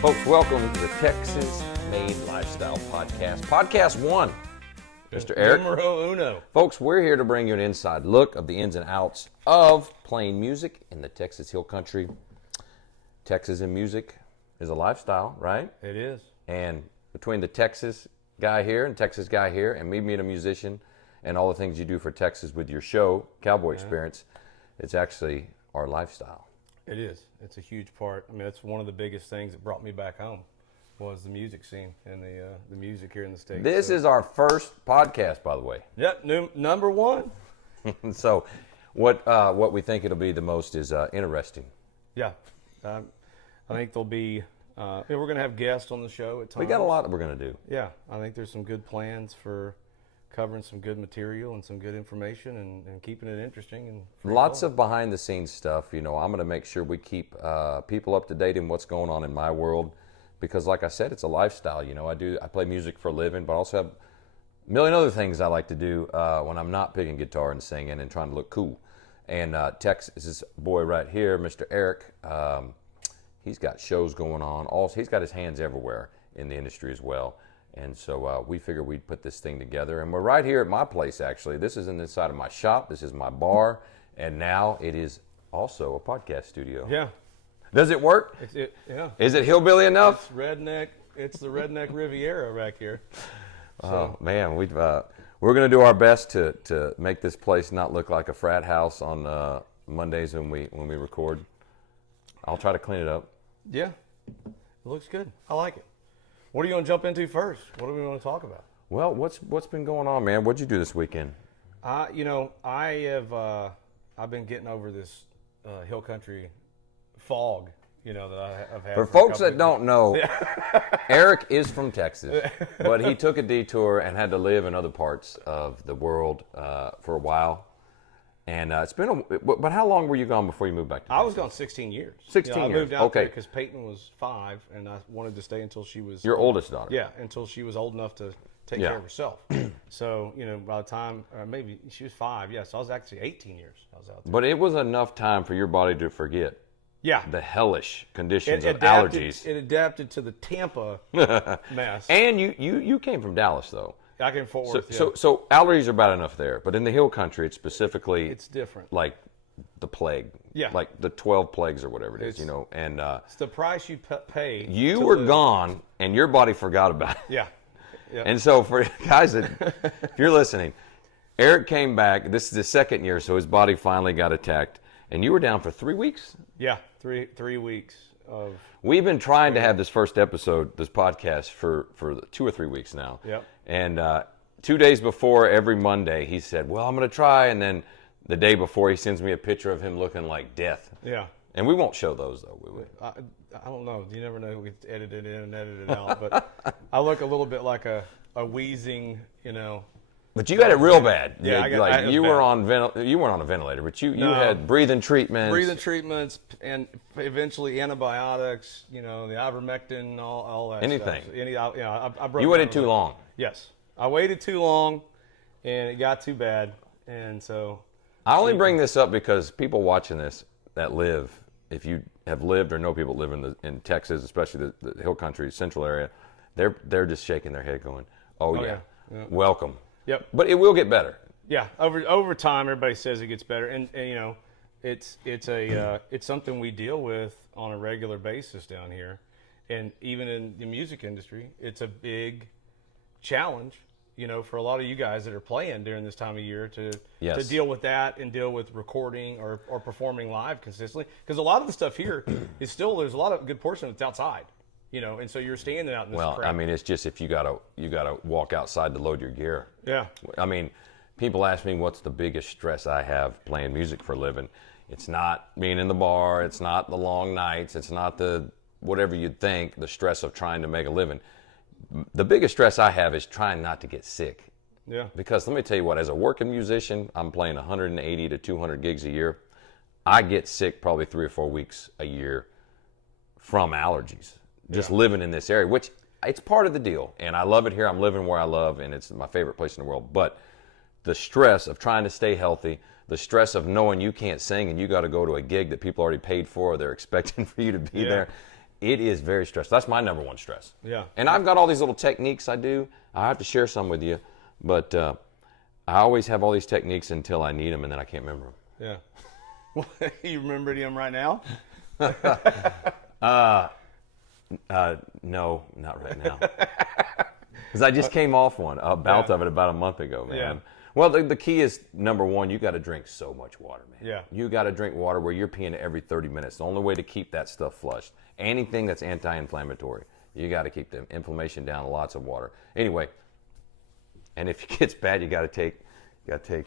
Folks, welcome to the Texas Made Lifestyle Podcast. Podcast 1. Mr. Eric. Numero uno. Folks, we're here to bring you an inside look of the ins and outs of playing music in the Texas Hill Country. Texas and music is a lifestyle, right? It is. And between the Texas guy here and Texas guy here and me being a musician and all the things you do for Texas with your show, Cowboy Experience, it's actually our lifestyle. It is. It's a huge part. I mean, that's one of the biggest things that brought me back home was the music scene and the music here in the States. This is our first podcast, by the way. Yep, number one. So what we think it'll be the most is interesting. Yeah. I think there'll be, we're going to have guests on the show at times. We got a lot that we're going to do. Yeah. I think there's some good plans for covering some good material and some good information and keeping it interesting. And lots of behind the scenes stuff. You know, I'm going to make sure we keep people up to date in what's going on in my world. Because like I said, it's a lifestyle. You know, I play music for a living, but I also have a million other things I like to do when I'm not picking guitar and singing and trying to look cool. And Texas, this boy right here, Mr. Eric, he's got shows going on. Also, he's got his hands everywhere in the industry as well. And so we figured we'd put this thing together. And we're right here at my place, actually. This is in the side of my shop. This is my bar. And now it is also a podcast studio. Yeah. Does it work? Yeah. Is it hillbilly enough? It's redneck. It's the redneck Riviera back here. So. Oh, man. We're going to do our best to make this place not look like a frat house on Mondays when we record. I'll try to clean it up. Yeah. It looks good. I like it. What are you going to jump into first? What do we want to talk about? Well, what's been going on, man? What'd you do this weekend? I've been getting over this hill country fog, that I've had. For folks that don't know, Eric is from Texas, but he took a detour and had to live in other parts of the world for a while. And it's been but how long were you gone before you moved back to Texas? I was gone 16 years. 16 years. I moved out there because Peyton was 5, and I wanted to stay until she was... Your oldest daughter. Yeah, until she was old enough to take care of herself. So, by the time, maybe she was 5, so I was actually 18 years I was out there. But it was enough time for your body to forget the hellish conditions of allergies. It adapted to the Tampa mess. And you came from Dallas, though. I came from Fort Worth, So allergies are bad enough there, but in the hill country, it's specifically... It's different. Like the plague. Yeah. Like the 12 plagues or whatever it is, and... it's the price you pay. You were gone, and your body forgot about it. Yeah. And so for guys that, if you're listening, Eric came back. This is the second year, so his body finally got attacked. And you were down for 3 weeks? Yeah, three weeks of... We've been trying to have this first episode, this podcast, for 2 or 3 weeks now. Yep. And 2 days before, every Monday, he said, well, I'm going to try. And then the day before, he sends me a picture of him looking like death. Yeah. And we won't show those, though, will we? I don't know. You never know. We edit it in and edit it out. But I look a little bit like a wheezing, But you had it real bad. Yeah, you were on you weren't on a ventilator, but you had breathing treatments. Breathing treatments, and eventually antibiotics. The ivermectin, all that. Anything. Stuff. I broke. You waited too long. Yes, I waited too long, and it got too bad, and so. I only bring this up because people watching this that live, if you have lived or know people that live in Texas, especially the hill country, central area, they're just shaking their head, going, "Oh yeah. Welcome." Yep. But it will get better. Yeah. Over time, everybody says it gets better, and it's something we deal with on a regular basis down here, and even in the music industry, it's a big challenge, for a lot of you guys that are playing during this time of year to deal with that and deal with recording or performing live consistently, because a lot of the stuff here is still, there's a lot of good portion that's outside. And so you're standing out in this crowd. I mean, it's just if you gotta walk outside to load your gear. Yeah. I mean, people ask me what's the biggest stress I have playing music for a living. It's not being in the bar. It's not the long nights. It's not the whatever you'd think, the stress of trying to make a living. The biggest stress I have is trying not to get sick. Yeah. Because let me tell you what, as a working musician, I'm playing 180 to 200 gigs a year. I get sick probably 3 or 4 weeks a year from allergies. Just living in this area, which it's part of the deal. And I love it here. I'm living where I love, and it's my favorite place in the world. But the stress of trying to stay healthy, the stress of knowing you can't sing and you got to go to a gig that people already paid for, or they're expecting for you to be there, It is very stressful. That's my number one stress. Yeah. And I've got all these little techniques I do. I have to share some with you, but I always have all these techniques until I need them, and then I can't remember them. Yeah. You remember any of them right now? No, not right now. Because I just came off a bout of it about a month ago, man. Yeah. Well, the key is, number one, you got to drink so much water, man. Yeah. You got to drink water where you're peeing every 30 minutes. The only way to keep that stuff flushed. Anything that's anti-inflammatory, you got to keep the inflammation down. Lots of water. Anyway, and if it gets bad, you got to take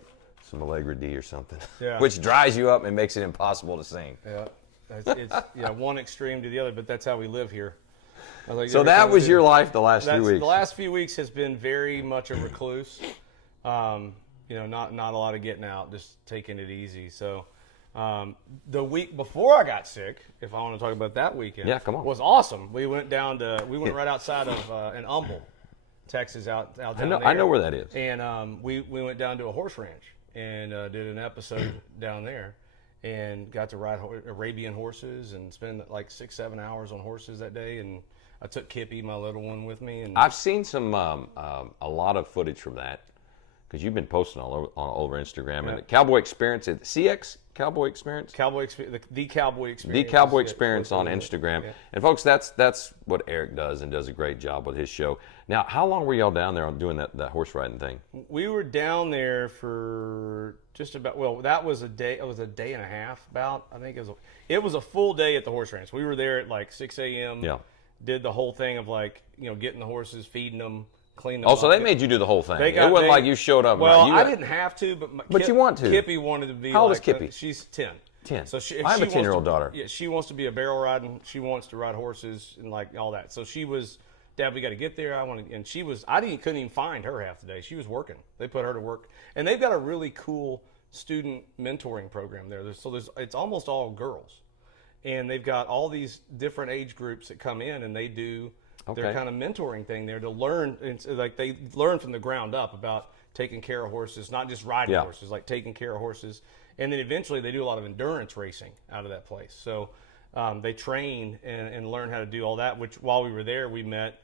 some Allegra D or something, which dries you up and makes it impossible to sing. Yeah. It's one extreme to the other, but that's how we live here. So that was your life the last few weeks. The last few weeks has been very much a recluse. Not a lot of getting out, just taking it easy. So the week before I got sick, if I want to talk about that weekend, come on, was awesome. We went right outside of in Humble, Texas, out down there. I know where that is. And we went down to a horse ranch and did an episode down there. And got to ride Arabian horses and spend like 6-7 hours on horses that day. And I took Kippy, my little one, with me. And I've seen some a lot of footage from that because you've been posting all over Instagram. And the Cowboy Experience, CX Cowboy Experience, the Cowboy Experience, the Cowboy Experience on Instagram. Yeah. And folks, that's what Eric does and does a great job with his show. Now, how long were y'all down there on doing that horse riding thing? We were down there for just about, that was a day. It was a day and a half. About, I think it was a full day at the horse ranch. We were there at like 6 a.m. Yeah. Did the whole thing of getting the horses, feeding them, cleaning them. Oh, so they made you do the whole thing. It wasn't like you showed up. Well, I didn't have to, but you want to. Kippy wanted to be. How old is Kippy? She's 10. 10. So I have a 10-year-old daughter. Yeah, she wants to be a barrel riding. She wants to ride horses and like all that. So she was, Dad, we got to get there. And she was. Couldn't even find her half the day. She was working. They put her to work, and they've got a really cool student mentoring program there. It's almost all girls, and they've got all these different age groups that come in, and they do their kind of mentoring thing there to learn. It's like they learn from the ground up about taking care of horses, not just riding horses, like taking care of horses. And then eventually they do a lot of endurance racing out of that place. So they train and learn how to do all that, which while we were there, we met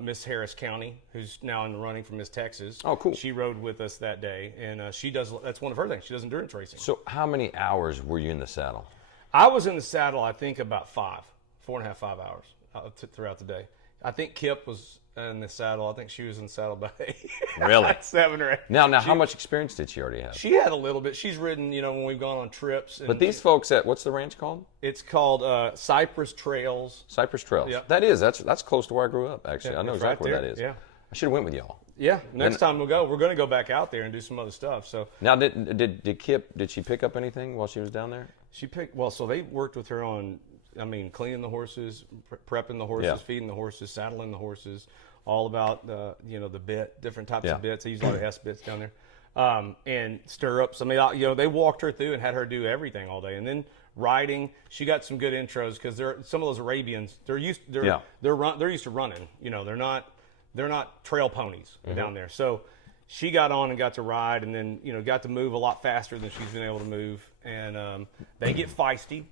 Miss Harris County, who's now in the running for Miss Texas. Oh, cool. She rode with us that day, and that's one of her things. She does endurance racing. So how many hours were you in the saddle? I was in the saddle, I think, about 4.5, 5 hours throughout the day. I think Kip was in the saddle. I think she was in the saddle by 8. Really? 7 or 8. Now, how much experience did she already have? She had a little bit. She's ridden, when we've gone on trips. But these folks what's the ranch called? It's called Cypress Trails. Cypress Trails. Yep. That is. That's close to where I grew up, actually. Yeah, I know it's exactly right where that is. Yeah. I should have went with y'all. Yeah. Next time we'll go. We're going to go back out there and do some other stuff. So now, did Kip, did she pick up anything while she was down there? She picked, so they worked with her on, cleaning the horses, prepping the horses, feeding the horses, saddling the horses, all about the bit, different types of bits. They use a lot of S bits down there, and stirrups. They walked her through and had her do everything all day. And then riding, she got some good intros because some of those Arabians, they're used to running. They're not trail ponies down there. So she got on and got to ride, and then got to move a lot faster than she's been able to move. And they get feisty.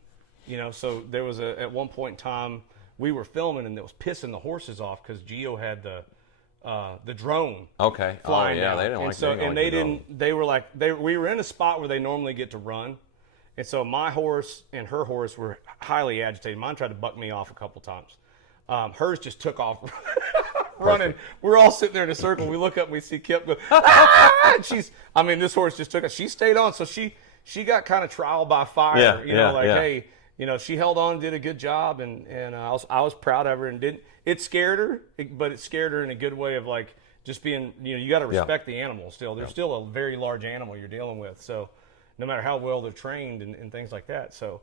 So there was at one point in time we were filming and it was pissing the horses off because Gio had the drone. Okay. Flying they out. didn't and like. So and they didn't. They were like we were in a spot where they normally get to run, and so my horse and her horse were highly agitated. Mine tried to buck me off a couple times. Hers just took off. Running, we're all sitting there in a circle. We look up and we see Kip go. Ah! And this horse just took us. She stayed on, so she got kind of trial by fire. Hey, she held on, did a good job, and I was proud of her. And it scared her, but it scared her in a good way of like just being. You got to respect the animal still. They're still a very large animal you're dealing with. So no matter how well they're trained and things like that. So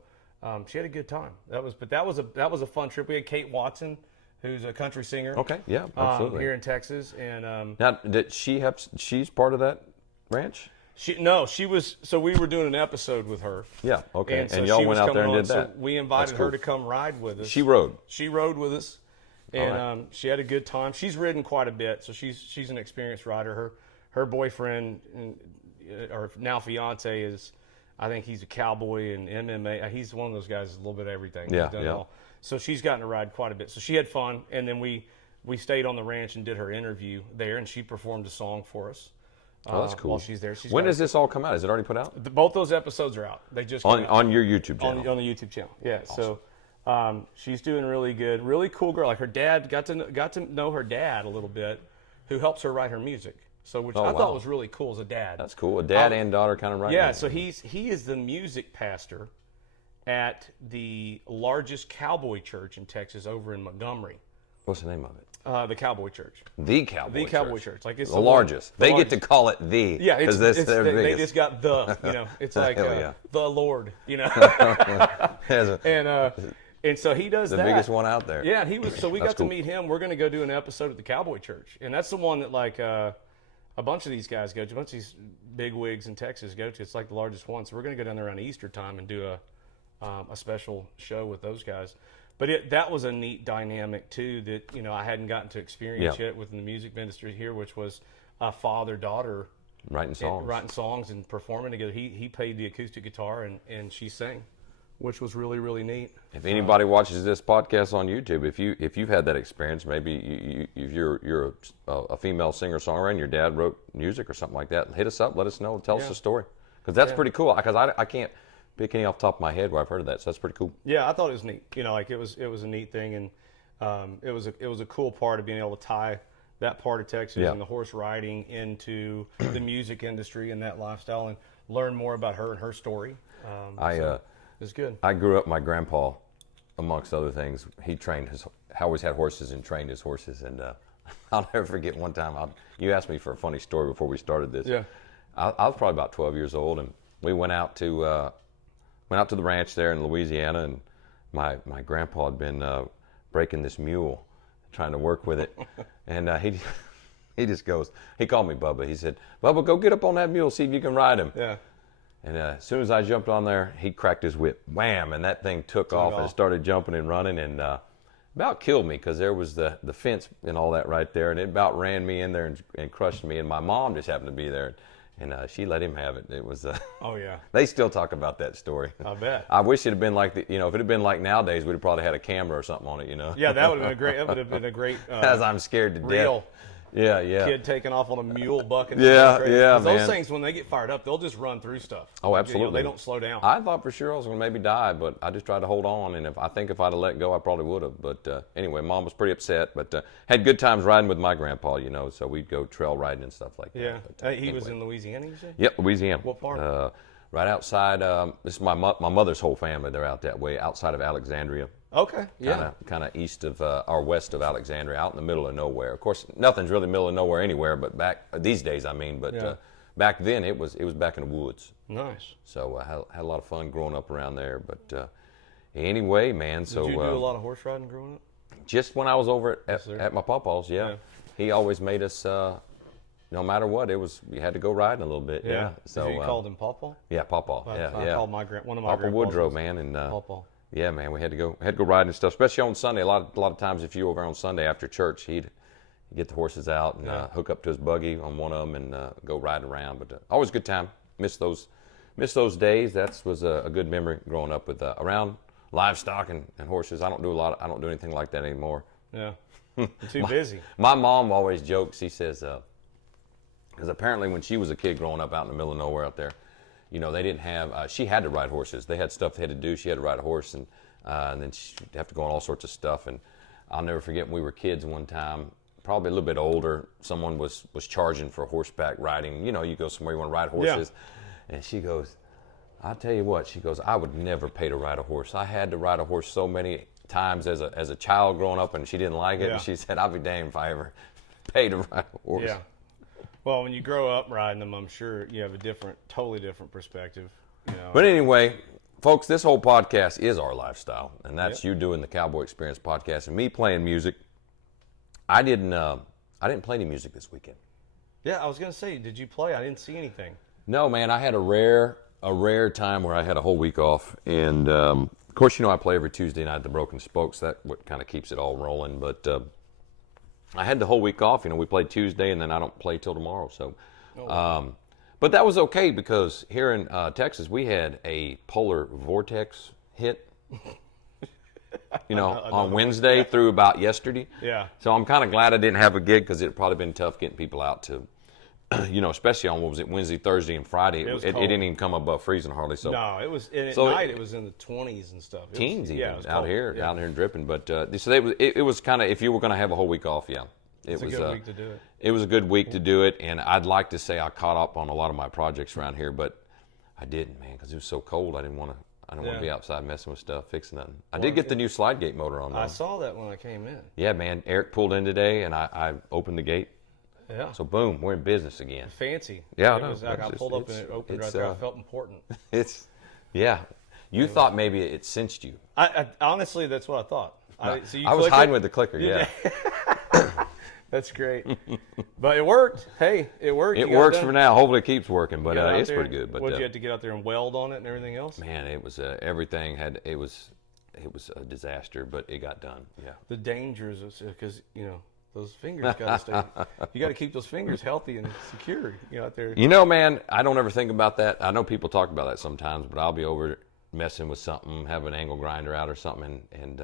she had a good time. That was a fun trip. We had Kate Watson, who's a country singer. Okay, yeah, absolutely. Here in Texas, and now did she have? She's part of that ranch. She was. So we were doing an episode with her. Yeah, okay. And, so y'all she went was out there and coming did on, that. So we invited her to come ride with us. She rode. She rode with us, and right. She had a good time. She's ridden quite a bit, so she's an experienced rider. Her boyfriend, or now fiance, is. I think he's a cowboy and MMA. He's one of those guys, a little bit of everything. Yeah, He's done it all. So she's gotten to ride quite a bit. So she had fun, and then we stayed on the ranch and did her interview there, and she performed a song for us. Oh, that's cool. While she's there. When does this all come out? Is it already put out? Both those episodes are out. They just came out. On your YouTube channel. On the YouTube channel. Yeah. Awesome. So she's doing really good. Really cool girl. Like her dad got to know her dad a little bit, who helps her write her music. So which I thought was really cool as a dad. That's cool. A dad and daughter kind of writing. Yeah. So he is the music pastor at the largest cowboy church in Texas, over in Montgomery. What's the name of it? The Cowboy Church. The Cowboy Church. Like it's the largest. They get to call it the. Yeah, they just got the. It's like the Lord. And so he does the biggest one out there. Yeah, he was. So we got to meet him. We're going to go do an episode at the Cowboy Church, and that's the one that like a bunch of these guys go to. A bunch of these big wigs in Texas go to. It's like the largest one. So we're going to go down there around Easter time and do a special show with those guys. But that was a neat dynamic too that I hadn't gotten to experience yet within the music industry here, which was a father-daughter writing songs and performing together. He played the acoustic guitar and she sang, which was really, really neat. If anybody watches this podcast on YouTube, if you've had that experience, maybe you're a female singer-songwriter and your dad wrote music or something like that, hit us up, let us know, tell us the story, because that's pretty cool. Because I can't pick any off the top of my head where I've heard of that, so that's pretty cool. Yeah, I thought it was neat. Like it was a neat thing, and it was a cool part of being able to tie that part of Texas and the horse riding into the music industry and that lifestyle, and learn more about her and her story. It's good. I grew up, my grandpa, amongst other things, he always had horses and trained his horses, and I'll never forget one time. You asked me for a funny story before we started this. Yeah, I was probably about 12 years old, and we went out to the ranch there in Louisiana, and my grandpa had been breaking this mule, trying to work with it, and he just goes, he called me Bubba. He said, "Bubba, go get up on that mule, see if you can ride him." Yeah. And as soon as I jumped on there, he cracked his whip, wham, and that thing took off and started jumping and running, and about killed me, because there was the fence and all that right there, and it about ran me in there and crushed me, and my mom just happened to be there. And she let him have it. It was. Oh yeah. They still talk about that story. I bet. I wish it had been like if it had been like nowadays, we'd have probably had a camera or something on it. Yeah, that would have been a great. That would have been a great. As I'm scared to real. death. Yeah. Kid taking off on a mule bucking. Yeah, man. Those things, when they get fired up, they'll just run through stuff. Oh, absolutely. They don't slow down. I thought for sure I was going to maybe die, but I just tried to hold on. And if I'd have let go, I probably would have. But anyway, Mom was pretty upset, but had good times riding with my grandpa. So we'd go trail riding and stuff like that. Yeah. But, he was in Louisiana, you said? Yep, Louisiana. What part? Right outside. This is my mother's whole family. They're out that way, outside of Alexandria. Okay. Yeah. Kind of east of or west of Alexandria, out in the middle of nowhere. Of course, nothing's really middle of nowhere anywhere, but back these days, I mean. But back then, it was back in the woods. Nice. So I had a lot of fun growing up around there. But anyway, man. So did you do a lot of horse riding growing up? Just when I was over at my pawpaw's, yeah. He always made us. No matter what, we had to go riding a little bit. Yeah. So you called him Pawpaw? Yeah, Pawpaw. I called one of my Pawpaw Woodrow, man, and Pawpaw. Yeah, man, we had to go riding and stuff, especially on Sunday. A lot of times, if you were over on Sunday after church, he'd get the horses out and hook up to his buggy on one of them and go riding around. But always a good time. Miss those days. That was a good memory growing up with around livestock and horses. I don't do anything like that anymore. Yeah, you're too busy. My mom always jokes. She says, because apparently when she was a kid growing up out in the middle of nowhere out there, they didn't have. She had to ride horses. They had stuff they had to do. She had to ride a horse, and then she'd have to go on all sorts of stuff. And I'll never forget when we were kids one time, probably a little bit older. Someone was charging for horseback riding. You go somewhere you want to ride horses, and she goes, "I'll tell you what." She goes, "I would never pay to ride a horse. I had to ride a horse so many times as a child growing up, and she didn't like it." Yeah. And she said, "I'll be damned if I ever pay to ride a horse." Yeah. Well, when you grow up riding them, I'm sure you have a totally different perspective. But anyway, folks, this whole podcast is our lifestyle, and that's you doing the Cowboy Experience podcast and me playing music. I didn't play any music this weekend. Yeah, I was gonna say, did you play? I didn't see anything. No, man. I had a rare time where I had a whole week off, and of course, I play every Tuesday night at the Broken Spokes. That's what kind of keeps it all rolling. But I had the whole week off. We played Tuesday, and then I don't play till tomorrow. So, but that was okay, because here in Texas we had a polar vortex hit. on Wednesday through about yesterday. Yeah. So I'm kind of glad I didn't have a gig because it'd probably been tough getting people out to, especially on, what was it, Wednesday, Thursday, and Friday. It didn't even come above freezing hardly. So no, it was, and at night it was in the 20s and stuff. Teens even, it was out here and dripping. But so it was kind of, if you were going to have a whole week off, It's a good week to do it. It was a good week to do it, and I'd like to say I caught up on a lot of my projects around here, but I didn't, man, because it was so cold. I didn't want to be outside messing with stuff, fixing nothing. I did get the new slide gate motor on, though. I saw that when I came in. Yeah, man. Eric pulled in today, and I opened the gate. Yeah. So boom, we're in business again. Fancy. Yeah, I it know. was like I pulled up and it opened right there. I felt important. You thought maybe it cinched you. I honestly, that's what I thought. I was hiding with the clicker. Yeah. That's great. But it worked. Hey, it worked. It works for now. Hopefully it keeps working, but it's pretty good. But what did you have to get out there and weld on it and everything else? Man, it was everything it was a disaster, but it got done. Yeah. The dangers of, because those fingers got to stay. You got to keep those fingers healthy and secure. Out there. Man, I don't ever think about that. I know people talk about that sometimes, but I'll be over messing with something, have an angle grinder out or something, and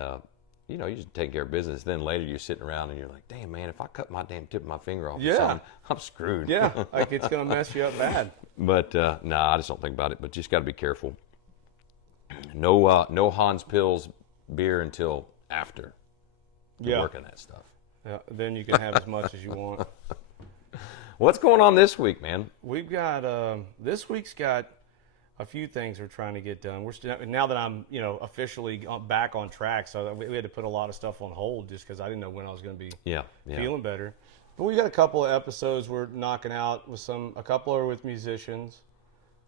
you just take care of business. Then later you're sitting around and you're like, damn, man, if I cut my damn tip of my finger off or something, I'm screwed. Yeah, like it's going to mess you up bad. But, I just don't think about it. But you just got to be careful. No Hans Pils beer until after you're working that stuff. Yeah, then you can have as much as you want. What's going on this week, man? We've got, this week's got a few things we're trying to get done. Now that I'm, officially back on track, so we had to put a lot of stuff on hold just because I didn't know when I was going to be feeling better. But we got a couple of episodes we're knocking out with a couple are with musicians.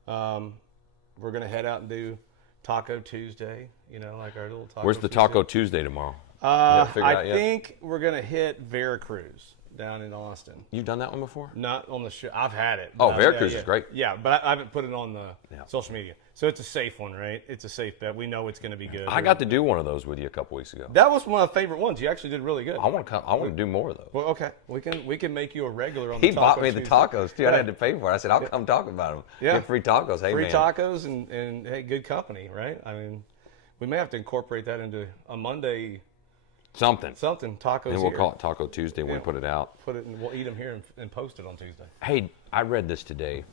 We're going to head out and do Taco Tuesday, like our little Taco Where's the Taco Tuesday tomorrow? I think we're going to hit Veracruz down in Austin. You've done that one before? Not on the show. I've had it. Oh, Veracruz is great. Yeah, but I haven't put it on the social media. So it's a safe one, right? It's a safe bet. We know it's going to be good. I got to do one of those with you a couple weeks ago. That was one of my favorite ones. You actually did really good. I want to do more of those. Well, okay. We can make you a regular on the He bought me the tacos, too. I had to pay for it. I said, I'll come talk about them. Yeah. Get free tacos. Hey, free tacos and, hey, good company, right? I mean, we may have to incorporate that into a Monday Something tacos. And we'll call it Taco Tuesday when we put it out. Put it and we'll eat them here and post it on Tuesday. Hey, I read this today.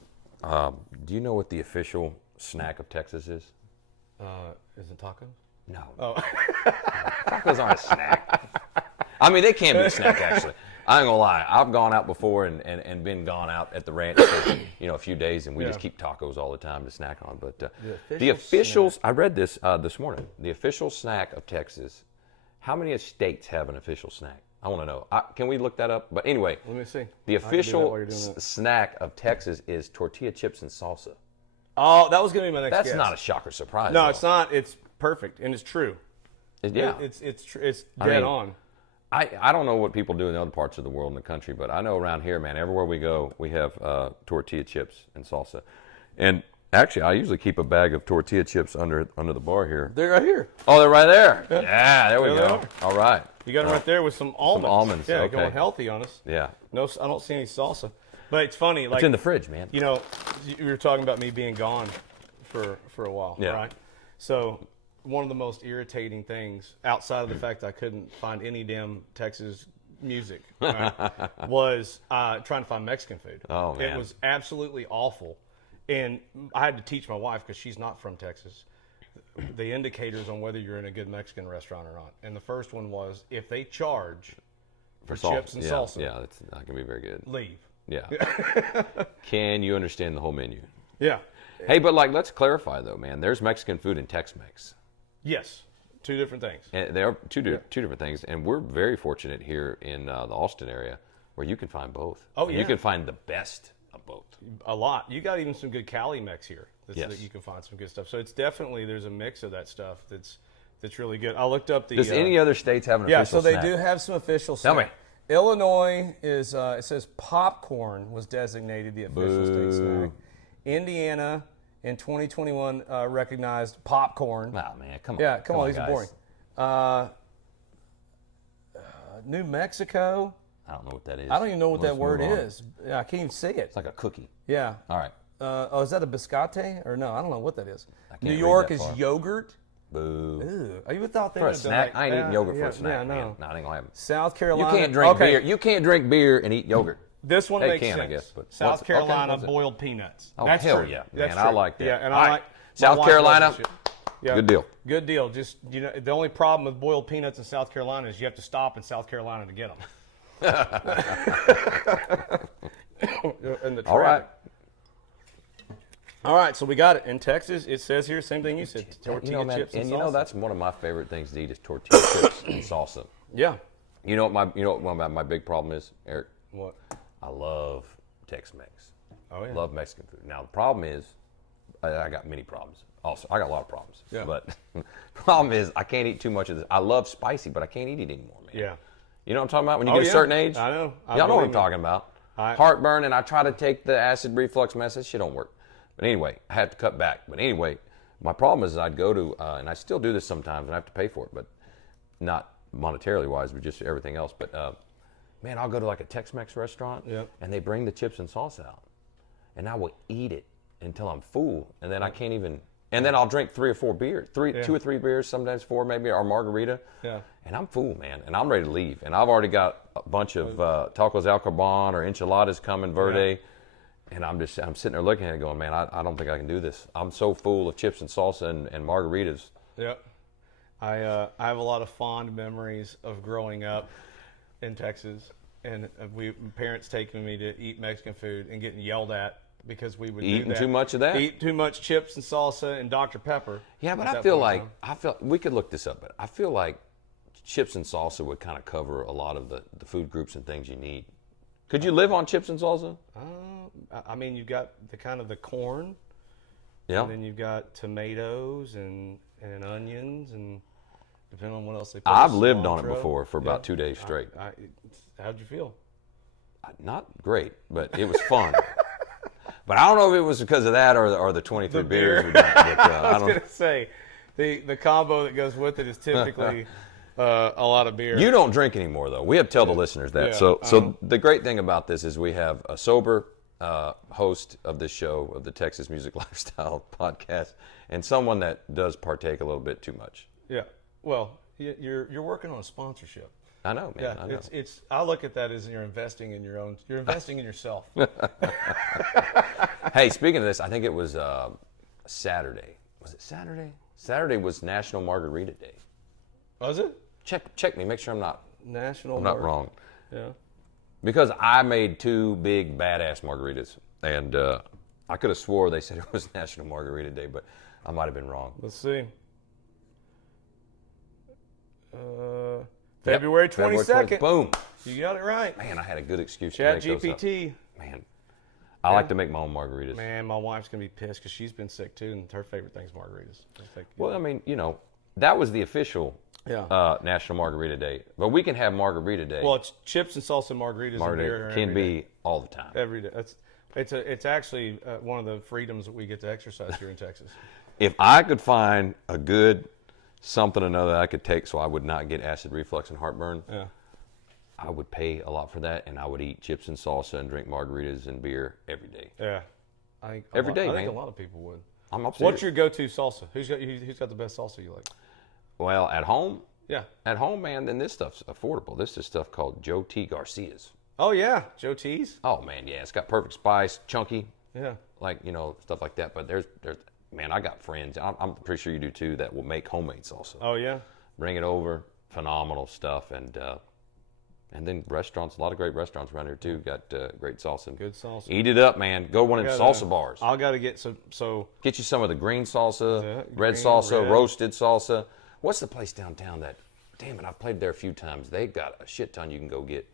Do you know what the official snack of Texas is? Is it tacos? No. Oh. Tacos aren't a snack. I mean, they can be a snack, actually. I ain't gonna lie. I've gone out before and been gone out at the ranch for a few days, and we just keep tacos all the time to snack on. But the officials, I read this this morning. The official snack of Texas. How many states have an official snack? I want to know. Can we look that up? But anyway, let me see. The official snack of Texas is tortilla chips and salsa. Oh, that was going to be my next guess. That's not a shocker surprise. No, it's not. It's perfect, and it's true. Yeah. It's dead on. I don't know what people do in other parts of the world in the country, but I know around here, man, everywhere we go, we have tortilla chips and salsa. And actually, I usually keep a bag of tortilla chips under the bar here. They're right here. Oh, they're right there. Yeah, there we go. All right. You got them right there with some almonds. Some almonds. Yeah, okay. Going healthy on us. Yeah. No, I don't see any salsa. But it's funny. Like, it's in the fridge, man. You were talking about me being gone for a while, right? So one of the most irritating things, outside of the fact that I couldn't find any damn Texas music, right, was trying to find Mexican food. Oh, man. It was absolutely awful. And I had to teach my wife, because she's not from Texas, the indicators on whether you're in a good Mexican restaurant or not. And the first one was, if they charge for chips and salsa, that's not going to be very good. Leave. Yeah. Can you understand the whole menu? Yeah. Hey, but let's clarify though, man. There's Mexican food and Tex-Mex. Yes. Two different things. And they are two different things, and we're very fortunate here in the Austin area where you can find both. Oh, yeah. You can find the best of both. A lot. You got even some good Cali Mex here. Yes. That you can find some good stuff. So it's definitely, there's a mix of that stuff that's really good. I looked up the. Does any other states have an official snack? Yeah, so they do have some official snack. Tell me. Illinois is, it says popcorn was designated the official state snack. Indiana in 2021 recognized popcorn. Oh, man, come on. Yeah, come on, these guys. are boring. New Mexico. I don't know what that is. I don't even know what that word is. I can't even see it. It's like a cookie. Yeah. All right. Is that a biscotte? Or no, I don't know what that is. New read York that is far. yogurt. Boo. Ew. I even thought they For a would have done snack? like, I ain't eating yogurt for a snack, yeah, man. no. No, I ain't gonna have it. South You Carolina. can't drink okay. beer. You can't drink beer and eat yogurt. This one They makes can, sense. I guess, but South what's- okay, Carolina what's it? boiled peanuts. Oh, That's hell true. yeah, That's man. I true. like that. Yeah, and All I right. like South my wife Carolina, loves that shit. Yeah. good deal. Good deal. Just the only problem with boiled peanuts in South Carolina is you have to stop in South Carolina to get them. And the All right. traffic. All right, so we got it. In Texas, it says here, same thing you said, tortilla Man, chips and and salsa. that's one of my favorite things to eat is tortilla chips and salsa. Yeah. You know what my big problem is, Eric? What? I love Tex-Mex. Oh, yeah. Love Mexican food. Now the problem is, I got many problems. Also, I got a lot of problems. Yeah. But problem is, I can't eat too much of this. I love spicy, but I can't eat it anymore, man. Yeah. You know what I'm talking about? When you Oh, get a yeah. certain age, I know. Y'all know what I'm believe me. talking about. I- Heartburn, and I try to take the acid reflux mess. That shit don't work. But anyway, I had to cut back. But anyway, my problem is I'd go to, and I still do this sometimes, and I have to pay for it, but not monetarily wise, but just everything else. But man, I'll go to like a Tex-Mex restaurant, Yep. and they bring the chips and salsa out, and I will eat it until I'm full, and then I can't even. And then I'll drink 3 or 4 beers, 2 or 3 beers, sometimes 4 maybe, or margarita. Yeah. And I'm full, man, and I'm ready to leave. And I've already got a bunch of tacos al carbon or enchiladas coming, verde. And I'm sitting there looking at it going, man, I don't think I can do this. I'm so full of chips and salsa and margaritas. Yeah. I have a lot of fond memories of growing up in Texas, and parents taking me to eat Mexican food and getting yelled at because we would Eating do that. too much of that? Eat too much chips and salsa and Dr. Pepper. Yeah, but at I that feel point in like time. we could look this up, but I feel like chips and salsa would kind of cover a lot of the food groups and things you need. Could you live on chips and salsa? I mean, you've got the corn, Yeah. and then you've got tomatoes and onions, and depending on what else they put. I've lived on it cilantro. before for about 2 days straight. How'd you feel? Not great, but it was fun. But I don't know if it was because of that or the 23 beers. We drank, but, I I was don't. going to say, the combo that goes with it is typically a lot of beer. You don't drink anymore, though. We have to tell the listeners that. Yeah, So the great thing about this is we have a sober host of this show, of the Texas Music Lifestyle podcast, and someone that does partake a little bit too much. Yeah. Well, you're working on a sponsorship. I know, man. Yeah, I know. I look at that as you're investing in you're investing in yourself. Hey, speaking of this, I think it was Saturday. Was it Saturday? Saturday was National Margarita Day. Was it? Check me, make sure I'm not National wrong. Yeah. Because I made 2 big badass margaritas, and I could have swore they said it was National Margarita Day, but I might have been wrong. Let's see. February 22nd. Boom. You got it right. Man, I had a good excuse to Chat make those up. GPT. Man, I like to make my own margaritas. Man, my wife's gonna be pissed because she's been sick too, and her favorite thing's margaritas. Well, I mean, that was the official Yeah. National Margarita Day, but we can have Margarita Day. Well, it's chips and salsa margaritas and beer Margarita can every be day. all the time. Every day. It's actually one of the freedoms that we get to exercise here in Texas. If I could find a good something or another I could take so I would not get acid reflux and heartburn, Yeah. I would pay a lot for that, and I would eat chips and salsa and drink margaritas and beer every day. Yeah. I think Every day, I think man. a lot of people would. I'm What's serious. your go-to salsa? Who's got the best salsa you like? Well, at home, Yeah. man, then this stuff's affordable. This is stuff called Joe T. Garcia's. Oh yeah, Joe T's. Oh man, yeah, it's got perfect spice, chunky, Yeah. like stuff like that. But there's man, I got friends. I'm pretty sure you do too that will make homemade salsa. Oh yeah. Bring it over, phenomenal stuff, and then restaurants. A lot of great restaurants around here too got great salsa. Good salsa. Eat it up, man. Go one of the salsa bars. I got to get some. So Get you some of the green salsa, Yeah, red green, salsa, red. roasted salsa. What's the place downtown that? Damn it, I've played there a few times. They got a shit ton you can go get.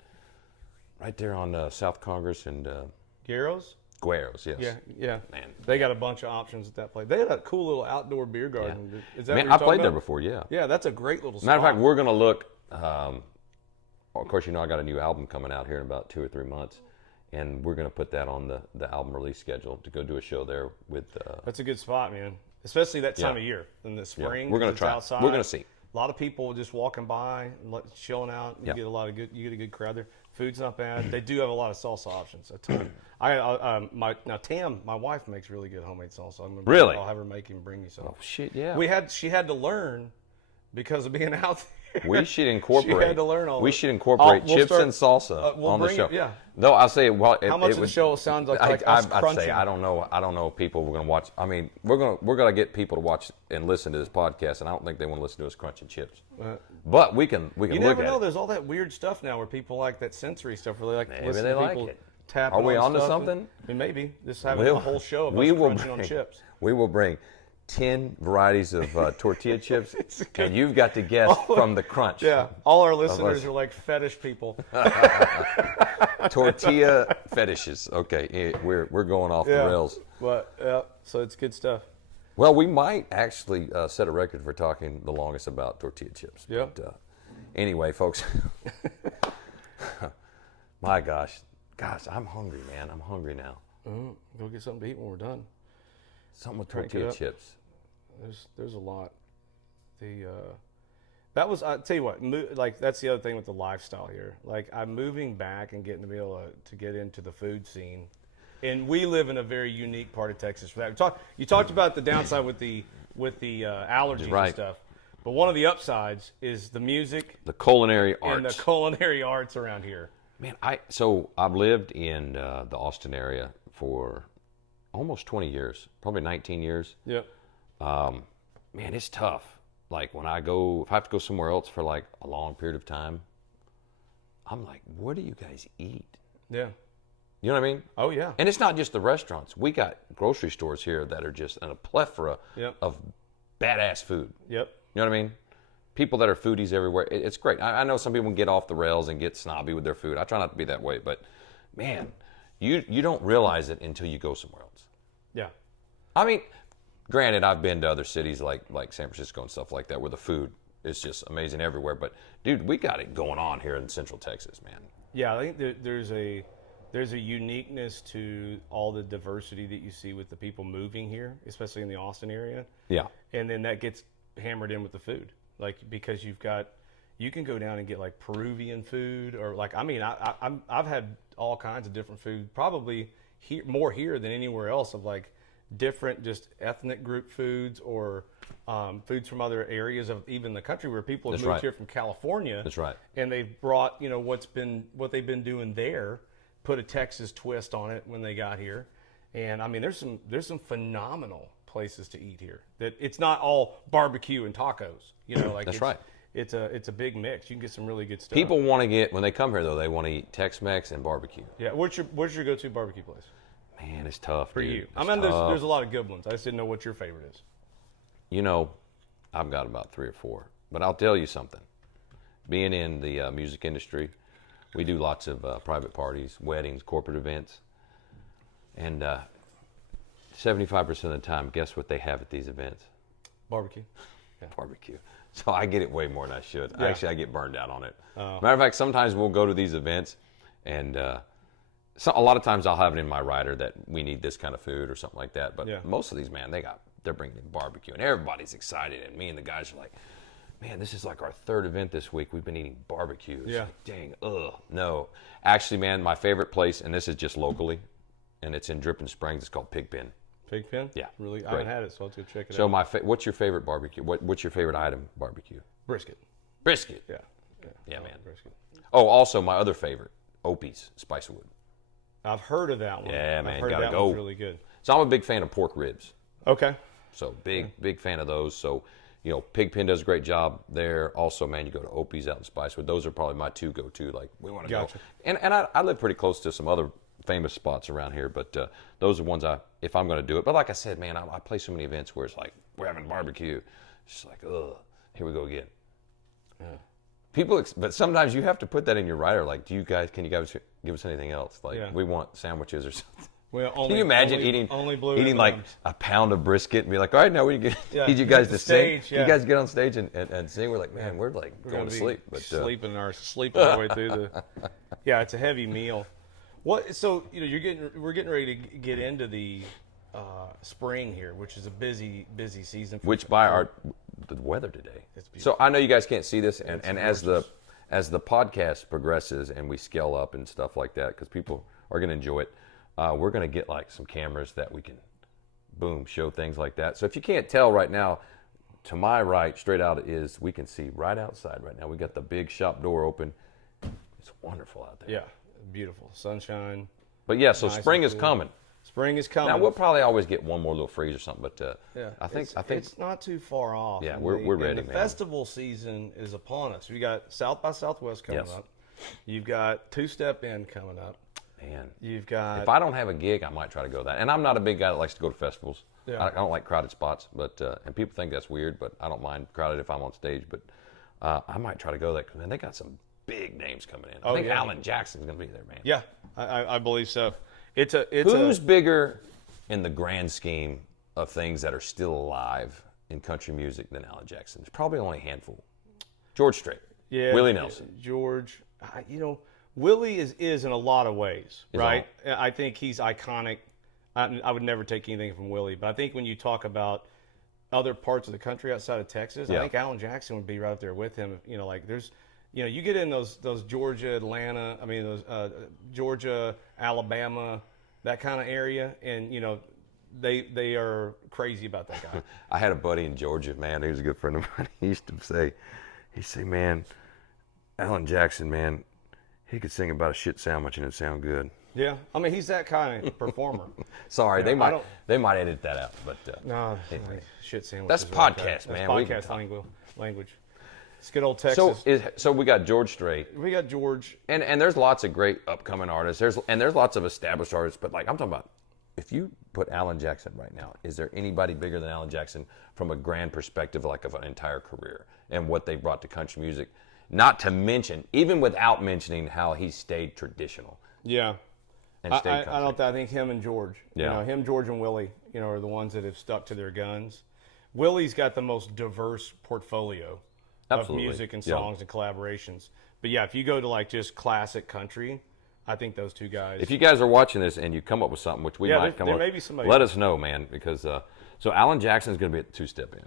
Right there on South Congress and gyros. Gueros, yes. Yeah. Man. They got a bunch of options at that place. They had a cool little outdoor beer garden. Is that Man, what I you're played talking there about? before, yeah. Yeah, that's a great little spot. Matter of fact, we're going to look. Of course, I got a new album coming out here in about 2 or 3 months, and we're going to put that on the album release schedule to go do a show there with. That's a good spot, man. Especially that time Yeah. of year in the spring. We're gonna it's try it. Outside. We're gonna see. A lot of people just walking by, chilling out. You Yeah. get a lot of good. You get a good crowd there. Food's not bad. They do have a lot of salsa options. A ton. Tam, my wife makes really good homemade salsa. Really? I'll have her make and bring you some. Oh shit, yeah. She had to learn because of being out there. We should incorporate. She had to learn all. We should incorporate chips and salsa on the show. Yeah. Though I'll say, well, how much of the show sounds like us I'd crunching? say I don't know if people we're gonna watch. I mean, we're gonna get people to watch and listen to this podcast, and I don't think they want to listen to us crunching chips. But we can You look never at know. it. There's all that weird stuff now where people like that sensory stuff. Where they like Maybe listen they to like people it. tapping Are we on onto stuff something? I mean, maybe just having a whole show of us crunching on chips. We will bring 10 varieties of tortilla chips, and you've got to guess from the crunch. Yeah, all our listeners are like fetish people. Tortilla fetishes. Okay, we're going off the rails. But so it's good stuff. Well, we might actually set a record for talking the longest about tortilla chips. Yeah. But, anyway, folks, my gosh, I'm hungry, man. I'm hungry now. Go get something to eat when we're done. Something with tortilla chips. There's a lot. That was, I tell you what, like that's the other thing with the lifestyle here. Like I'm moving back and getting to be able to get into the food scene, and we live in a very unique part of Texas for that. You talked about the downside with the allergies and stuff, but one of the upsides is the music, the culinary arts, and the culinary arts around here. Man, I've lived in the Austin area for almost 20 years, probably 19 years. Yep. Man, it's tough. Like if I have to go somewhere else for like a long period of time, I'm like, what do you guys eat? Yeah. You know what I mean? Oh yeah. And it's not just the restaurants. We got grocery stores here that are just in a plethora of badass food. Yep. You know what I mean? People that are foodies everywhere. It's great. I know some people get off the rails and get snobby with their food. I try not to be that way, but man, you don't realize it until you go somewhere else. Yeah. I mean, granted, I've been to other cities like San Francisco and stuff like that where the food is just amazing everywhere. But dude, we got it going on here in Central Texas, man. Yeah, I think there's a uniqueness to all the diversity that you see with the people moving here, especially in the Austin area. Yeah. And then that gets hammered in with the food, like because you can go down and get like Peruvian food or like I've had all kinds of different food, probably more here than anywhere else of like different just ethnic group foods or foods from other areas of even the country where people have moved here from California. That's right. And they've brought what they've been doing there, put a Texas twist on it when they got here. And I mean there's some phenomenal places to eat here. That it's not all barbecue and tacos. Like That's right. It's a big mix. You can get some really good stuff. People want to get, when they come here though, they want to eat Tex-Mex and barbecue. Yeah. Where's your go-to barbecue place? Man, it's tough For dude. you. It's I mean, tough. there's a lot of good ones. I just didn't know what your favorite is. I've got about 3 or 4. But I'll tell you something. Being in the music industry, we do lots of private parties, weddings, corporate events. And 75% of the time, guess what they have at these events? Barbecue. Yeah. Barbecue. So I get it way more than I should. Yeah. Actually, I get burned out on it. Matter of fact, sometimes we'll go to these events and a lot of times I'll have it in my rider that we need this kind of food or something like that. But most of these, man, they're bringing in barbecue and everybody's excited. And me and the guys are like, man, this is like our 3rd event this week. We've been eating barbecue. It's like, dang, no. Actually, man, my favorite place, and this is just locally, and it's in Dripping Springs. It's called Pigpen. Pigpen? Yeah. Really? I haven't had it, so I'll have to check it out. So what's your favorite barbecue? What's your favorite item barbecue? Brisket. Brisket. Yeah, man. Brisket. Oh, also my other favorite, Opie's Spicewood. I've heard of that one. Yeah, man, I've heard gotta that go. one's really good. So I'm a big fan of pork ribs. Okay. So big fan of those. So, Pigpen does a great job there. Also, man, you go to Opie's out in Spicewood. Those are probably my 2 go-to. Like, we want to go. And I live pretty close to some other famous spots around here, but those are ones if I'm going to do it. But like I said, man, I play so many events where it's like, we're having barbecue. It's just like, here we go again. Yeah. But sometimes you have to put that in your rider. Like, can you guys give us anything else? Like, we want sandwiches or something. Well, can you imagine eating like a pound of brisket and be like, all right, now we need you guys to sing. You guys get on stage and sing. We're like, man, we're like going to sleep. But sleeping our way through the. Yeah, it's a heavy meal. What? So we're getting ready to get into the spring here, which is a busy season. The weather today. So I know you guys can't see this, and as the podcast progresses and we scale up and stuff like that, because people are going to enjoy it. we're going to get like some cameras that we can, boom, show things like that. So if you can't tell right now, to my right, straight out is, we can see right outside right now. We got the big shop door open. It's wonderful out there. Yeah, beautiful. Sunshine. But yeah, so Nice spring and is cool. coming. Spring is coming. Now we'll probably always get one more little freeze or something, but I think it's not too far off. Yeah, And we're ready, The man. festival season is upon us. We got South by Southwest coming Yes. up. You've got Two Step In coming up. man. You've got. If I don't have a gig, I might try to go to that. And I'm not a big guy that likes to go to festivals. Yeah. I don't like crowded spots, but and people think that's weird, but I don't mind crowded if I'm on stage. But I might try to go there because, man, they got some big names coming in. I think yeah. Alan Jackson's going to be there, man. Yeah, I believe so. It's Who's bigger in the grand scheme of things that are still alive in country music than Alan Jackson? There's probably only a handful. George Strait. Yeah, Willie Nelson. George. Willie is in a lot of ways, Is right? I think he's iconic. I would never take anything from Willie, but I think when you talk about other parts of the country outside of Texas, Yeah. I think Alan Jackson would be right up there with him. You get in those Georgia, Atlanta, those Georgia, Alabama, that kind of area, and they are crazy about that guy. I had a buddy in Georgia, man. He was a good friend of mine. He'd say, man, Alan Jackson, man, he could sing about a shit sandwich and it'd sound good. Yeah, he's that kind of performer. Sorry, Yeah, they might edit that out, but No, anyway. shit sandwich. That's is what I got. podcast, man. That's We can podcast language. It's good old Texas. so we got George Strait, We got George. and there's lots of great upcoming artists. There's lots of established artists, but like I'm talking about, if you put Alan Jackson right now, is there anybody bigger than Alan Jackson from a grand perspective, like of an entire career and what they brought to country music? Not to mention, even without mentioning how he stayed traditional. Yeah. And stayed country. I think him and George. Yeah. Him, George, and Willie. Are the ones that have stuck to their guns. Willie's got the most diverse portfolio Absolutely. of music and Yeah. songs and collaborations. But yeah, if you go to like just classic country, I think those two guys. If you guys are watching this and you come up with something, which we Yeah, might come there up, may be somebody- let us know, man, because so Alan Jackson's going to be at the Two-Step In.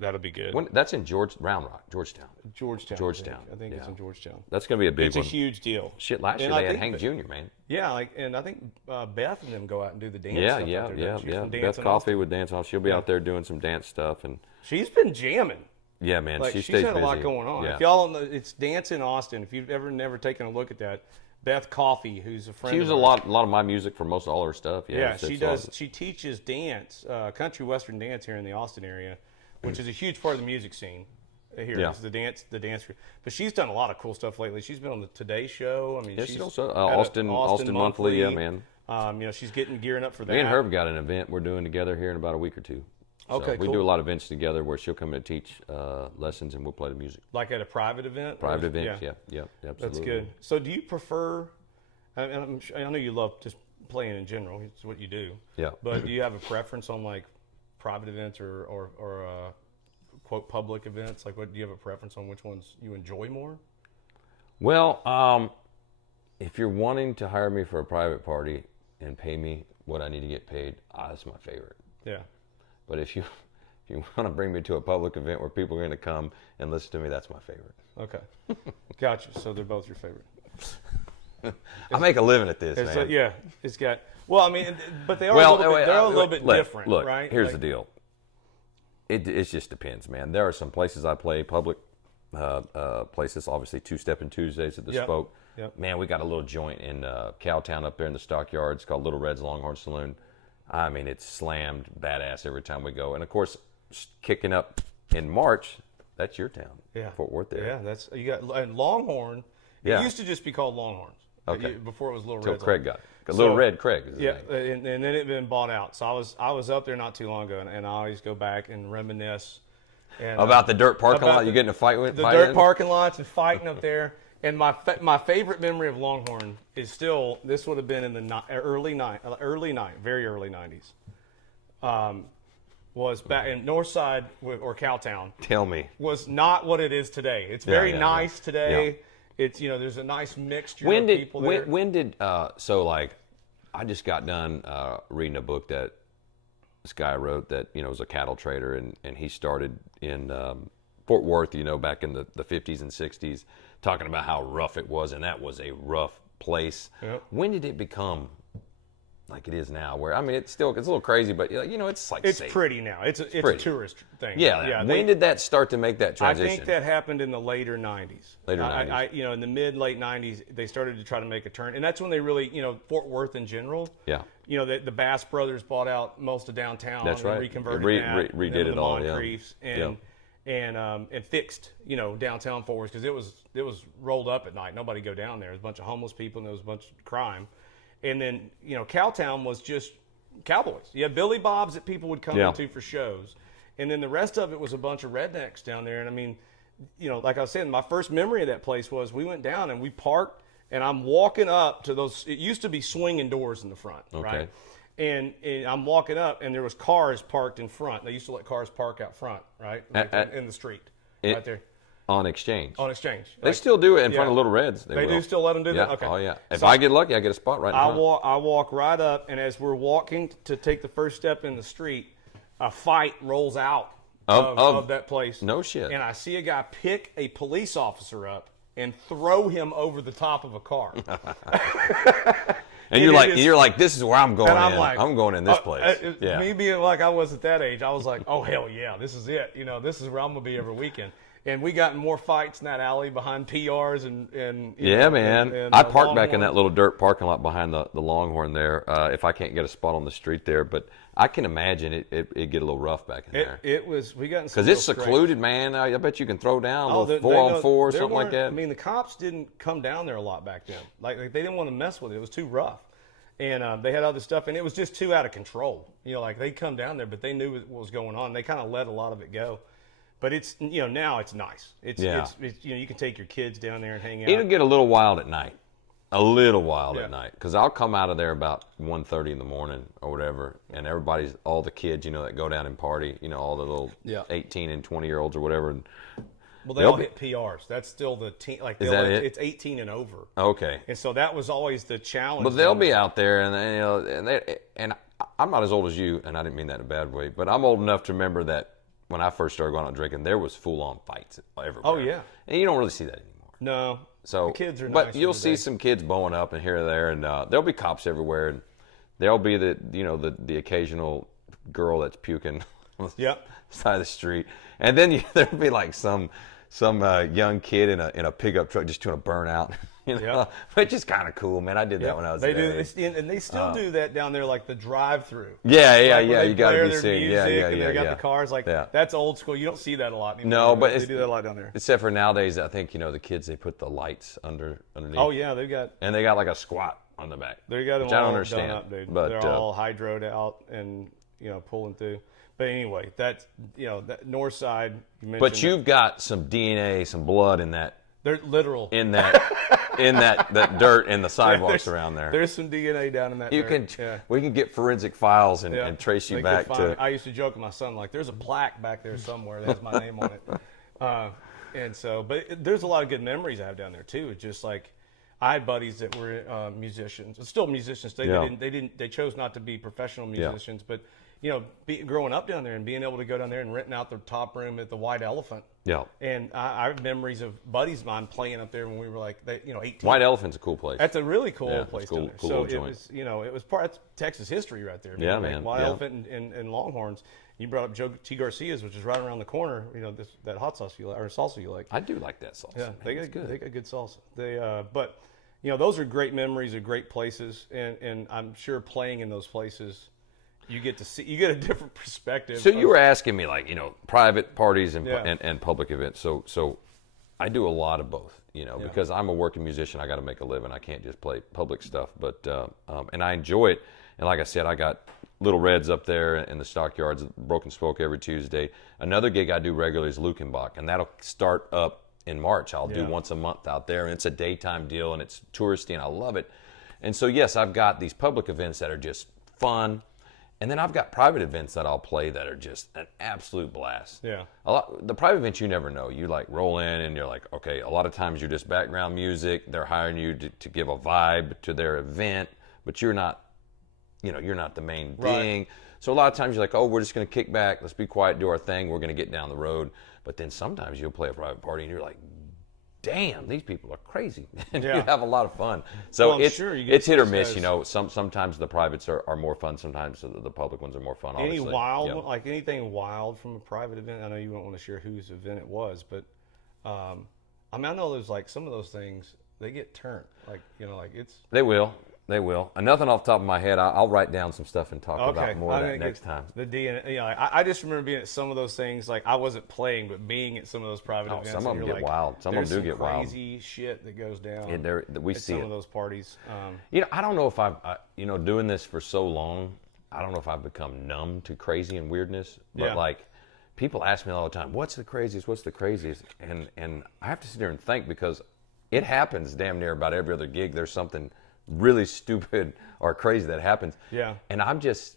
That'll be good. That's in Round Rock, Georgetown. Georgetown. I think it's in Georgetown. That's going to be a big It's one. a huge deal. Shit, last year And I they had think Hank Jr., man. Yeah, and I think Beth and them go out and do the dance Yeah, stuff out there, doesn't she? From Beth Dance in Coffee Austin. would dance off. She'll be out there doing some dance stuff, and She's been jamming. yeah, man, Like she she's stays had a lot busy. going on. Yeah. If y'all don't know, it's Dance in Austin. If you've never taken a look at that, Beth Coffee, who's a friend. She was of a ours. lot of my music for most of all her stuff. Yeah, it's she awesome. does. She teaches dance, country western dance here in the Austin area, which is a huge part of the music scene here. Yeah. It's the dance. But she's done a lot of cool stuff lately. She's been on the Today Show. Yeah, she's she's also had a Austin Monthly. Yeah, man. She's gearing up for that. Me and Herb got an event we're doing together here in about a week or two. So Okay, we cool. do a lot of events together where she'll come in and teach lessons and we'll play the music. Like at a private event. Private events, yeah, absolutely. That's good. So, do you prefer? I know you love just playing in general. It's what you do. Yeah. But do you have a preference on like private events or quote public events? Like, what do you have a preference on which ones you enjoy more? Well, if you're wanting to hire me for a private party and pay me what I need to get paid, that's my favorite. Yeah. But if you want to bring me to a public event where people are going to come and listen to me, that's my favorite. Okay. Gotcha. So they're both your favorite. I make a living at this, man. Yeah. It's got. Well, but they are Well, a little bit different, look, right? here's the deal. It just depends, man. There are some places I play, public places, obviously Two-Step and Tuesdays at the Yep. Spoke. Yep. Man, we got a little joint in Cowtown up there in the Stockyards called Little Red's Longhorn Saloon. It's slammed badass every time we go. And, of course, kicking up in March, that's your town, Yeah. Fort Worth there. Yeah, you got and Longhorn. Yeah. It used to just be called Longhorns. Okay. Before it was Little Till Red. Craig got it. Little Red Craig is his Yeah, name. and then it been bought out. So I was up there not too long ago, and I always go back and reminisce. And, About the dirt parking about lot you get in a fight with? the fight dirt in? parking lots and fighting up there. And my favorite memory of Longhorn is still, this would have been in the very early 90s. Was back in Northside or Cowtown. Tell me. Was not what it is today. It's very yeah, nice today. Yeah. It's there's a nice mixture When of did people there. when did so like I just got done reading a book that this guy wrote that was a cattle trader and he started in Fort Worth back in the 50s and 60s talking about how rough it was and that was a rough place. Yep. When did it become like it is now. Where I mean, it's a little crazy, but it's like It's safe. pretty now. It's a tourist thing. Yeah. When did that start to make that transition? I think that happened in the later 90s. Later 90s. In the late 90s, they started to try to make a turn. And that's when they really, Fort Worth in general. Yeah. The Bass Brothers bought out most of downtown. That's right. And reconverted redid it all, yeah. Moncriefs and fixed, downtown Fort Worth because it was rolled up at night. Nobody go down there. There was a bunch of homeless people and there was a bunch of crime. And then, Cowtown was just cowboys. You had Billy Bob's that people would come into for shows. And then the rest of it was a bunch of rednecks down there. And I mean, like I was saying, my first memory of that place was we went down and we parked and I'm walking up to those. It used to be swinging doors in the front, right? And I'm walking up and there was cars parked in front. They used to let cars park out front, right? In the street, right there. On Exchange. On Exchange. They still do it in front of Little Reds. They do still let them do that? Okay. Oh, yeah. If I get lucky, I get a spot right in front. I walk right up, and as we're walking to take the first step in the street, a fight rolls out of that place. No shit. And I see a guy pick a police officer up and throw him over the top of a car. And you're like, this is where I'm going. And I'm like, I'm going in this place. Me being like I was at that age, I was like, oh hell yeah, this is it. This is where I'm gonna be every weekend. And we got in more fights in that alley behind PRs and man. And I park back in that little dirt parking lot behind the Longhorn there if I can't get a spot on the street there. But I can imagine it get a little rough back in there. We got in because it's secluded, man. I bet you can throw down a little 4-on-4 or something like that. I mean, the cops didn't come down there a lot back then. Like they didn't want to mess with it. It was too rough. And they had other stuff, and it was just too out of control. Like they'd come down there, but they knew what was going on. They kind of let a lot of it go. But it's now it's nice. It's you can take your kids down there and hang out. It'll get a little wild at night, at night, because I'll come out of there about 1:30 in the morning or whatever, and all the kids that go down and party, all the little 18 and 20-year-olds or whatever. And well, they all hit PRs. That's still the teen. Like is that it? It's 18 and over. Okay. And so that was always the challenge. But they'll be out there, and I'm not as old as you, and I didn't mean that in a bad way, but I'm old enough to remember that. When I first started going out drinking, there was full-on fights everywhere. Oh, yeah. And you don't really see that anymore. No. So, the kids are but you'll see some kids bowing up and here and there, and there'll be cops everywhere, and there'll be the occasional girl that's puking on the side of the street, and then there'll be like some young kid in a pickup truck just doing a burnout. Which is kind of cool, man. I did that when I was there. And they still do that down there, like the drive-through. Yeah. You got to be singing. Yeah. They got the cars. That's old school. You don't see that a lot anymore. No, but they do that a lot down there. Except for nowadays, I think the kids they put the lights underneath. Oh yeah, they got like a squat on the back. They got them which I don't all understand. done up, dude. But they're all hydroed out and pulling through. But anyway, that's that north side. But you've got some DNA, some blood in that. They're literal in that dirt and the sidewalks around there. There's some DNA down in that. We can get forensic files and trace you back to. I used to joke with my son like, "There's a plaque back there somewhere that has my name on it." And so, but there's a lot of good memories I have down there too. It's just like I had buddies that were musicians, still musicians. They chose not to be professional musicians, but. Growing up down there and being able to go down there and renting out the top room at the White Elephant. Yeah. And I have memories of buddies of mine playing up there when we were like, 18. White Elephant's a cool place. That's a really cool place down there. Cool so joint. it was part of Texas history right there. Yeah, man. White Elephant and Longhorns. You brought up Joe T. Garcia's, which is right around the corner. That hot sauce you like, or salsa you like. I do like that salsa. Yeah, they got good salsa. But those are great memories of great places, and I'm sure playing in those places. You get a different perspective. So you were asking me private parties and public events. So I do a lot of both, because I'm a working musician. I got to make a living. I can't just play public stuff, but and I enjoy it. And like I said, I got Little Reds up there in the Stockyards, Broken Spoke every Tuesday. Another gig I do regularly is Lukenbach, and that'll start up in March. I'll do once a month out there, and it's a daytime deal, and it's touristy, and I love it. And so yes, I've got these public events that are just fun. And then I've got private events that I'll play that are just an absolute blast. Yeah. The private events, you never know. You roll in and you're like, okay, a lot of times you're just background music. They're hiring you to give a vibe to their event, but you're not, you're not the main thing. So a lot of times you're like, oh, we're just going to kick back. Let's be quiet, do our thing. We're going to get down the road. But then sometimes you'll play a private party and you're like, damn, these people are crazy. And Yeah. you have a lot of fun. So Well, I'm sure you get it's hit or those miss. guys- You know, sometimes the privates are more fun. Sometimes the public ones are more fun. Any Obviously. wild, Yeah. like anything wild from a private event? I know you don't want to share whose event it was, but I mean, I know there's like some of those things they get turned. Like like it's They will. They will. And nothing off the top of my head. I'll write down some stuff and talk okay. about more of that next time. The DNA. I just remember being at some of those things. Like I wasn't playing, but being at some of those private events. Some of them and get you're like, wild. Some of them do get wild. Crazy shit that goes down. We at see some it. of those parties. I don't know if doing this for so long, I don't know if I've become numb to crazy and weirdness. But Yeah. like, people ask me all the time, what's the craziest? What's the craziest? And I have to sit there and think, because it happens damn near about every other gig. There's something really stupid or crazy that happens. Yeah. And I guess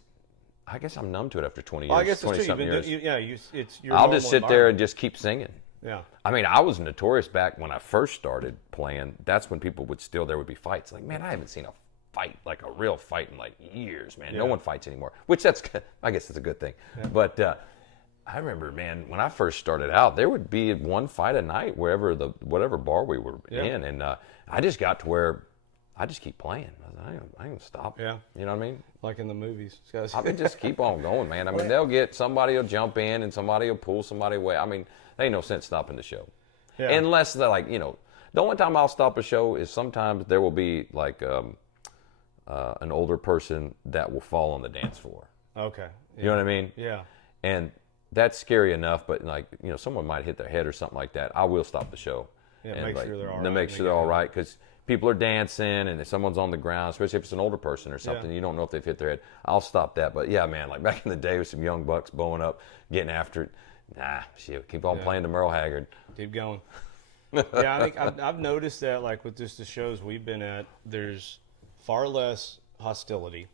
I'm numb to it after 20 years. Well, I guess it's 20 true. something years. It's your I'll normal just sit there and environment. just keep singing. Yeah. I mean, I was notorious back when I first started playing. That's when people there would be fights. Like, man, I haven't seen a fight, like a real fight in like years, man. No Yeah. one fights anymore, which I guess that's a good thing. Yeah. But I remember, man, when I first started out, there would be one fight a night whatever bar we were in. And I just got to where I just keep playing. I ain't gonna stop. Yeah. You know what I mean? Like in the movies. I mean, just keep on going, man. I mean, somebody will jump in and somebody will pull somebody away. I mean, there ain't no sense stopping the show. Yeah. Unless they're like, the only time I'll stop a show is sometimes there will be like an older person that will fall on the dance floor. Okay. Yeah. You know what I mean? Yeah. And that's scary enough, but like, someone might hit their head or something like that. I will stop the show. Yeah, and make like, sure they're all to right. make sure they're all right, because people are dancing and if someone's on the ground, especially if it's an older person or something, Yeah. you don't know if they've hit their head. I'll stop that. But yeah, man, like back in the day with some young bucks blowing up, getting after it. Nah, shit, keep on playing to Merle Haggard. Keep going. Yeah, I think I've noticed that, like with just the shows we've been at, there's far less hostility.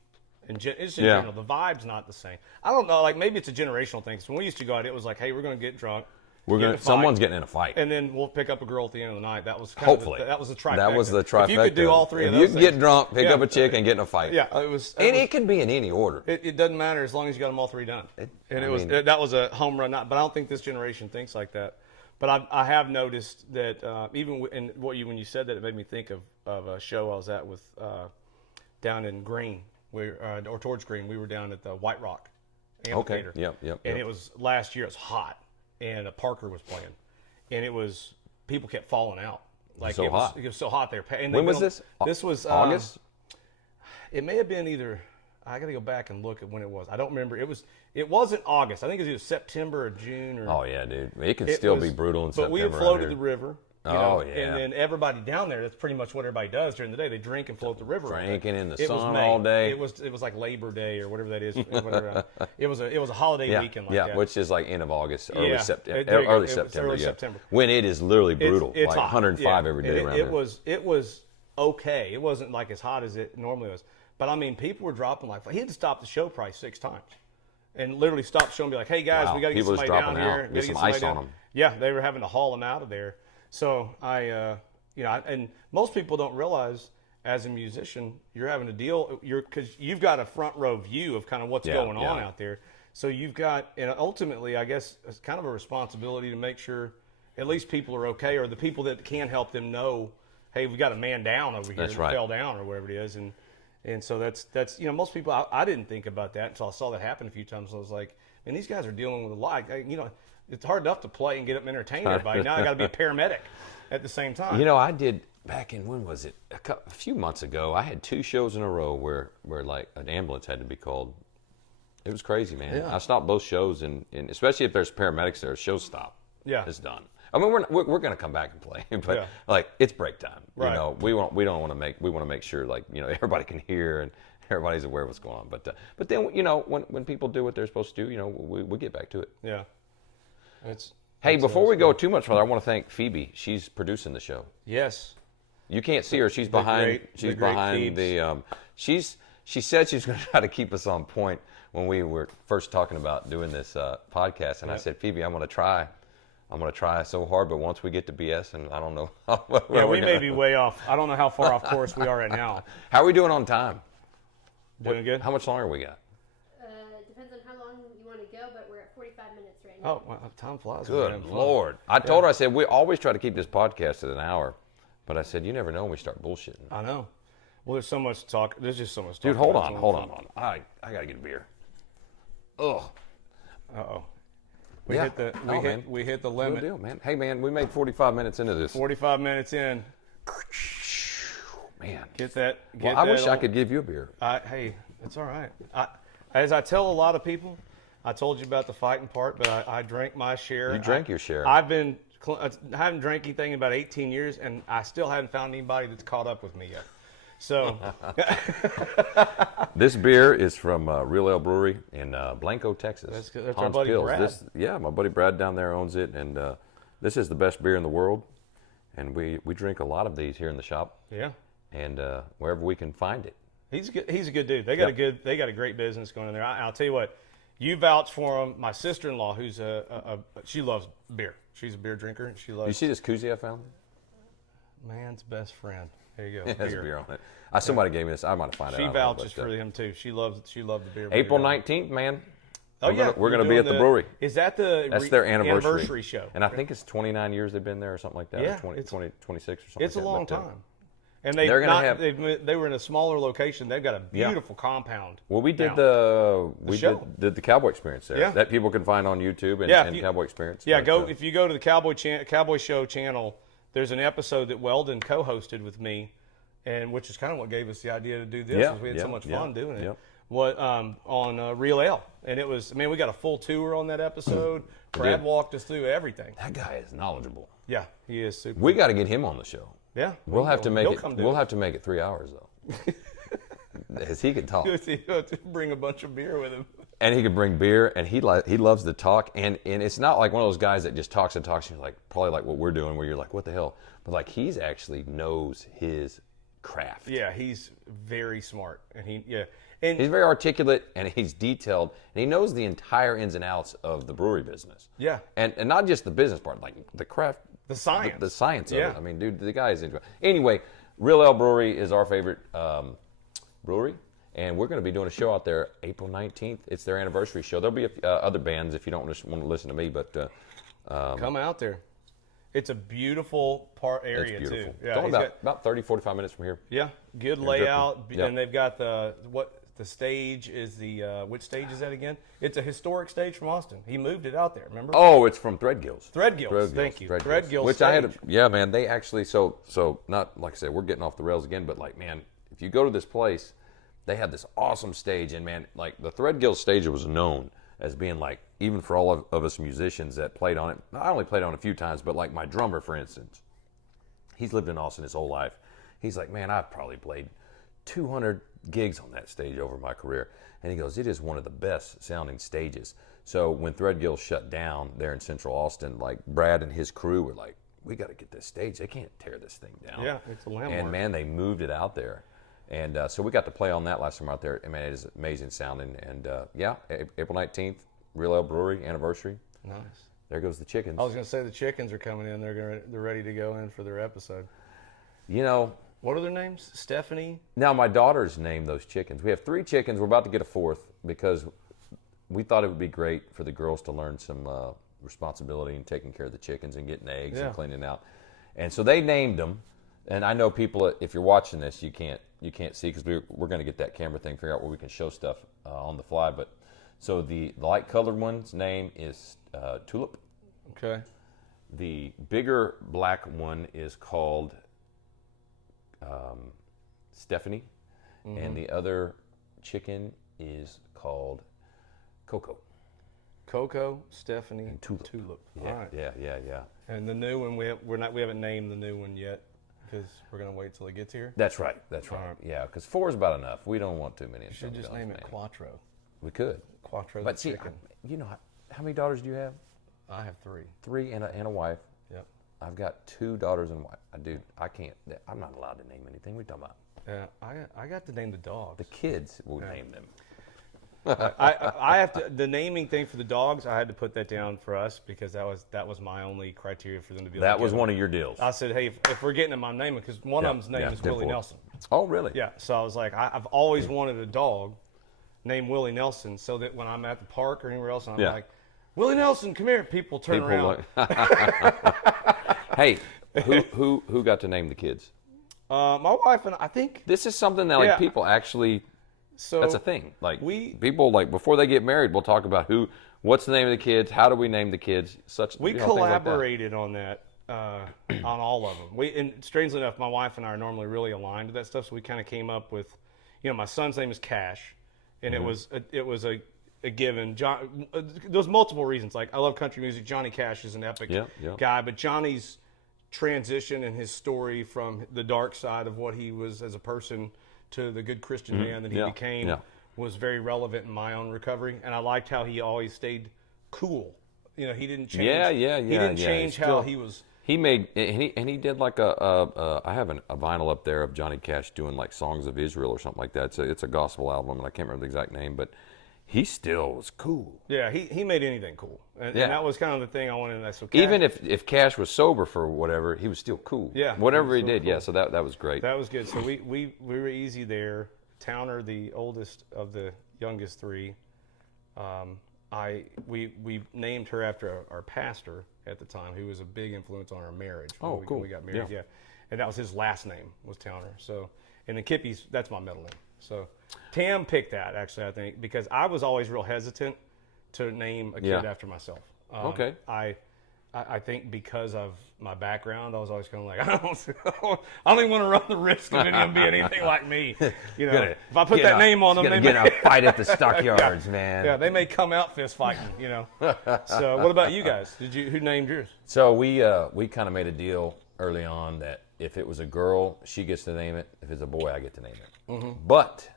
And it's in general, the vibe's not the same. I don't know, like maybe it's a generational thing. So when we used to go out, it was like, hey, we're going to get drunk. Someone's getting in a fight. And then we'll pick up a girl at the end of the night. That was Hopefully. that was the trifecta. That was the trifecta. If you could do all three of those If you can things. get drunk, pick up a chick, and get in a fight. Yeah, it was. And it can be in any order. It doesn't matter as long as you got them all three done. That was a home run. But I don't think this generation thinks like that. But I have noticed that even in when you said that, it made me think of a show I was at with down in Green, or towards Green. We were down at the White Rock Amphitheater. Okay. Yep. And it was last year. It was hot, and Parker was playing, and it was people kept falling out. Like so hot. It was so hot there. When was this? This was August. It may have been either. I got to go back and look at when it was. I don't remember. It wasn't August. I think it was either September or June. Or Oh yeah, dude. It can still be brutal in September. But we had floated the river. Yeah. And then everybody down there. That's pretty much what everybody does during the day. They drink and float the river. Drinking in the It was sun May. all day. It was like Labor Day or whatever that is. Whatever, it was a holiday weekend like that. which is like end of August, early Yeah. September. There you go. Early It was September. early yeah. September. When it is literally brutal, It's like hot. 105 Yeah. every day around it there. It was okay. It wasn't like as hot as it normally was. But I mean, people were dropping like he had to stop the show probably 6 times, and literally stop the show and be like, "Hey guys, Wow. we got to get People just somebody down dropping here. out. We Get gotta some somebody ice on down." them. Yeah, they were having to haul them out of there. So and most people don't realize as a musician, you're having to deal. Because you've got a front row view of kind of what's going on out there. So you've got, and ultimately, I guess, it's kind of a responsibility to make sure at least people are okay, or the people that can help them know, hey, we got a man down over here that fell down or whatever it is, and so that's most people. I didn't think about that until I saw that happen a few times. I was like, man, these guys are dealing with a lot. It's hard enough to play and get up and entertain everybody. Now I got to be a paramedic at the same time. I did back in, when was it? A few months ago. I had 2 shows in a row where like an ambulance had to be called. It was crazy, man. Yeah. I stopped both shows, and especially if there's paramedics there, shows stop. Yeah. It's done. I mean, we're going to come back and play, but like it's break time. Right. We want to make sure like everybody can hear and everybody's aware of what's going on. But then when people do what they're supposed to do, we get back to it. Yeah. Hey, before we go too much further, I want to thank Phoebe. She's producing the show. Yes. You can't see her. She's behind. She's behind the. She said she was going to try to keep us on point when we were first talking about doing this podcast, and I said, Phoebe, I'm going to try. I'm going to try so hard, but once we get to BS, and I don't know. We may be way off. I don't know how far off course we are right now. How are we doing on time? Doing good. How much longer we got? Depends on how long you want to go, but we're at 45 minutes right Oh, well, time flies. Good Lord. I told her, I said, we always try to keep this podcast at an hour. But I said, you never know when we start bullshitting. I know. Well, there's so much to talk. There's just so much to Dude, talk hold about. on. I got to get a beer. Ugh. Uh-oh. We hit the limit. Good deal, man. Hey, man, we made 45 minutes into this. 45 minutes in. Man. I wish I could give you a beer. Hey, it's all right. As I tell a lot of people, I told you about the fighting part, but I drank my share. You drank your share. I haven't drank anything in about 18 years, and I still haven't found anybody that's caught up with me yet. So, this beer is from Real Ale Brewery in Blanco, Texas. That's our buddy Brad. My buddy Brad down there owns it, and this is the best beer in the world. And we drink a lot of these here in the shop. Yeah. And wherever we can find it. He's a good dude. They got a great business going in there. I'll tell you what, you vouch for him. My sister-in-law, who's she loves beer. She's a beer drinker, and she loves. You see this koozie I found? Man's best friend. There you go. It has beer on it. Somebody gave me this. I might find it. She vouches for him too. She loved the beer. April 19th, man. Oh, we're going to be at the brewery. Is that That's their anniversary show? And I think it's 29 years they've been there or something like that. Yeah, or 20, 26 or something. It's like a that. long time. And they were in a smaller location. They've got a beautiful compound. Well, we did did the Cowboy Experience there. Yeah. That people can find on YouTube and Cowboy Experience. Yeah, if you go to the Cowboy Show channel, there's an episode that Weldon co-hosted with me, and which is kind of what gave us the idea to do this. Yeah, we had so much fun doing it. Yeah. On Real Ale, and it was. We got a full tour on that episode. Brad walked us through everything. That guy is knowledgeable. Yeah, he is super. We got to get him on the show. Yeah, we'll have to make it. We'll have to make it 3 hours though, as he can talk. Bring a bunch of beer with him. And he can bring beer, and he loves to talk, and it's not like one of those guys that just talks and talks. You're like probably like what we're doing, where you're like, what the hell? But like he's actually knows his craft. Yeah, he's very smart, and he's very articulate, and he's detailed, and he knows the entire ins and outs of the brewery business. Yeah, and not just the business part, like the craft. The science. The science of it. I mean, dude, the guy is into it. Anyway, Real Ale Brewery is our favorite brewery, and we're going to be doing a show out there April 19th. It's their anniversary show. There'll be other bands if you don't want to listen to me, but come out there. It's a beautiful area, it's beautiful. Too. Yeah, it's only about 30, 45 minutes from here. Yeah, good layout, yep. And they've got the stage is which stage is that again? It's a historic stage from Austin. He moved it out there, remember? Oh, it's from Threadgills. Threadgills, thank you. Threadgills. Which stage. Man, they actually, so not, like I said, we're getting off the rails again, but like, man, if you go to this place, they have this awesome stage, and man, like the Threadgills stage was known as being like, even for all of us musicians that played on it, I only played on it a few times, but like my drummer, for instance, he's lived in Austin his whole life. He's like, man, I've probably played 200 gigs on that stage over my career. And he goes, it is one of the best sounding stages. So when Threadgills shut down there in Central Austin, like Brad and his crew were like, we got to get this stage. They can't tear this thing down. Yeah, it's a landmark. And man, they moved it out there. And so we got to play on that last time out there. I mean, it is amazing sounding. And April 19th, Real Ale Brewery anniversary. Nice. There goes the chickens. I was going to say the chickens are coming in. They're ready to go in for their episode. You know. What are their names? Stephanie? Now, my daughters named those chickens. We have 3 chickens. We're about to get a 4th because we thought it would be great for the girls to learn some responsibility in taking care of the chickens and getting eggs and cleaning out. And so they named them. And I know people, if you're watching this, you can't see because we're going to get that camera thing, figure out where we can show stuff on the fly. But so the light colored one's name is Tulip. Okay. The bigger black one is called Stephanie, and the other chicken is called Coco. Coco, Stephanie, and Tulip. Yeah, all right. Yeah. And the new one we haven't named the new one yet because we're gonna wait till it gets here. That's right. Right. Yeah, because 4 is about enough. We don't want too many. You should just name it Quattro. We could. Quattro. But see, you know, how many daughters do you have? I have 3. 3 and a wife. Yep. I've got 2 daughters and a wife. I can't. I'm not allowed to name anything. What are you talking about? Yeah, I got to name the dogs. The kids will name them. I have to. The naming thing for the dogs, I had to put that down for us because that was my only criteria for them to be. That was one of your deals. I said, hey, if we're getting them, I'm naming because one of them's name is Willie Nelson. Oh, really? Yeah. So I was like, I've always wanted a dog named Willie Nelson, so that when I'm at the park or anywhere else, and I'm like, Willie Nelson, come here. People turn around. Hey, who got to name the kids? My wife and I think This is something that like people actually. So that's a thing. Like people like before they get married, we'll talk about what's the name of the kids, how do we name the kids, we collaborated on that on all of them. And strangely enough, my wife and I are normally really aligned to that stuff, so we kind of came up with, my son's name is Cash, and it was a given. John, there's multiple reasons. Like I love country music. Johnny Cash is an epic guy, but Johnny's transition and his story from the dark side of what he was as a person to the good Christian man that he became was very relevant in my own recovery, and I liked how he always stayed cool. He didn't change. He didn't change how he was. He made and he did like I have a vinyl up there of Johnny Cash doing like Songs of Israel or something like that. It's a gospel album, and I can't remember the exact name, but he still was cool. Yeah, he made anything cool, and that was kind of the thing I wanted. That's okay. Even if Cash was sober for whatever, he was still cool. Yeah, whatever he did. Cool. Yeah, so that was great. That was good. So we were easy there. Towner, the oldest of the youngest three, we named her after our pastor at the time, who was a big influence on our marriage. Oh, cool. When we got married, yeah. And that was his last name was Towner. So, and then Kippy's, that's my middle name. So Tam picked that, actually, I think, because I was always real hesitant to name a kid after myself. Okay. I think because of my background, I was always kind of like, I don't even want to run the risk of any of them being anything like me. If I put that name on them, they get a fight at the stockyards, man. Yeah, they may come out fist fighting. So, what about you guys? Who named yours? So we kind of made a deal early on that if it was a girl, she gets to name it. If it's a boy, I get to name it. Mm-hmm. But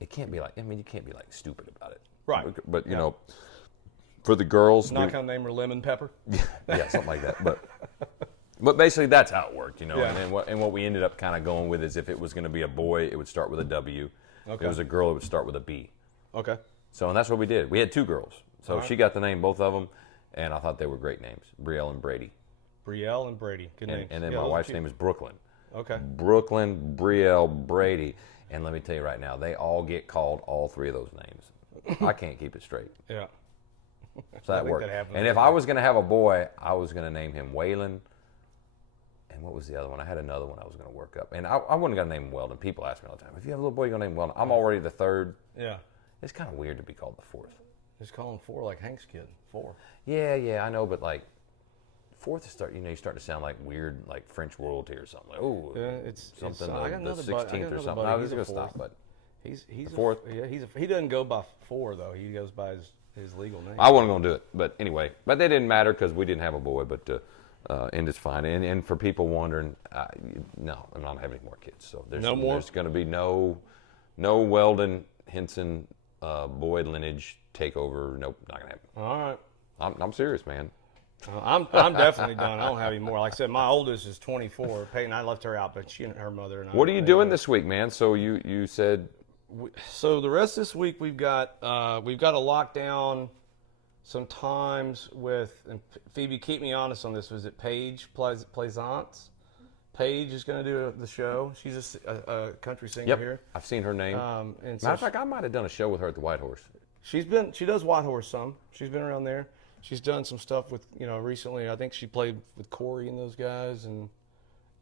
it can't be like. You can't be like stupid about it. Right. But for the girls, not gonna name her Lemon Pepper. Yeah, something like that. But basically that's how it worked, And then what we ended up kind of going with is if it was going to be a boy, it would start with a W. Okay. If it was a girl, it would start with a B. Okay. So and that's what we did. We had two girls, so she got to name both of them, and I thought they were great names, Brielle and Brady. Brielle and Brady, good names. And then my wife's name is Brooklyn. Okay. Brooklyn, Brielle, Brady, and let me tell you right now, they all get called all three of those names. I can't keep it straight. Yeah. So that worked. And if I was going to have a boy, I was going to name him Waylon. And what was the other one? I had another one I was going to work up. And I wasn't going to name him Weldon. People ask me all the time, if you have a little boy, you're going to name him Weldon. I'm already the third. Yeah. It's kind of weird to be called the fourth. Just call him four like Hank's kid. Four. Yeah, I know, but like fourth is you start to sound like weird, like French royalty or something. Like, it's something the 16th or something. I was going to stop, but he's fourth. He doesn't go by four though. He goes by his legal name. I wasn't going to do it, but anyway. But they didn't matter because we didn't have a boy, but and it's fine. And for people wondering, no, I'm not having any more kids. So there's going to be no Weldon Henson boy lineage takeover. Nope, not going to happen. All right. I'm serious, man. I'm definitely done. I don't have any more. Like I said, my oldest is 24. Peyton, I left her out, but she and her mother and I. What are you doing this week, man? So you said. So the rest of this week we've got to lock down some times with, and Phoebe, keep me honest on this. Was it Paige Plaisance? Paige is going to do the show. She's a country singer here. I've seen her name. And so matter of fact, I might have done a show with her at the White Horse. She does White Horse some. She's been around there. She's done some stuff with, recently. I think she played with Corey and those guys and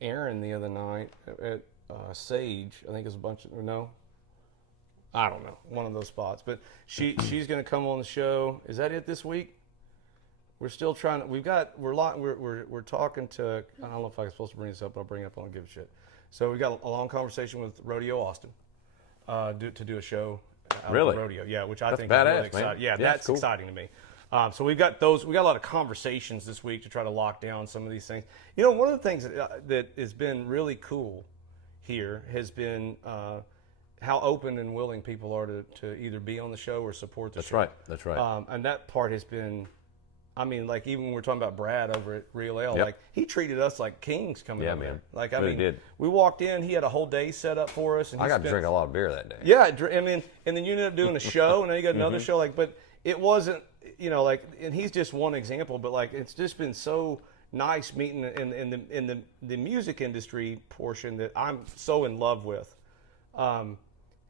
Aaron the other night at Sage. I think it's a bunch of, no? I don't know, one of those spots. But she's going to come on the show. Is that it this week? We're still trying. We're talking to. I don't know if I'm supposed to bring this up, but I'll bring it up. I don't give a shit. So we got a long conversation with Rodeo Austin to do a show. Really? At the rodeo, yeah, which I think badass, is really exciting. man. Yeah, that's cool. Exciting to me. So we've got those. We got a lot of conversations this week to try to lock down some of these things. One of the things that has been really cool here has been how open and willing people are to either be on the show or support the show. That's right. And that part has been, like even when we're talking about Brad over at Real Ale, like he treated us like kings coming over there. Like really did. We walked in, he had a whole day set up for us. And I got to drink a lot of beer that day. Yeah, and then you ended up doing a show, and then you got another show. But it wasn't, and he's just one example. But it's just been so nice meeting in the music industry portion that I'm so in love with.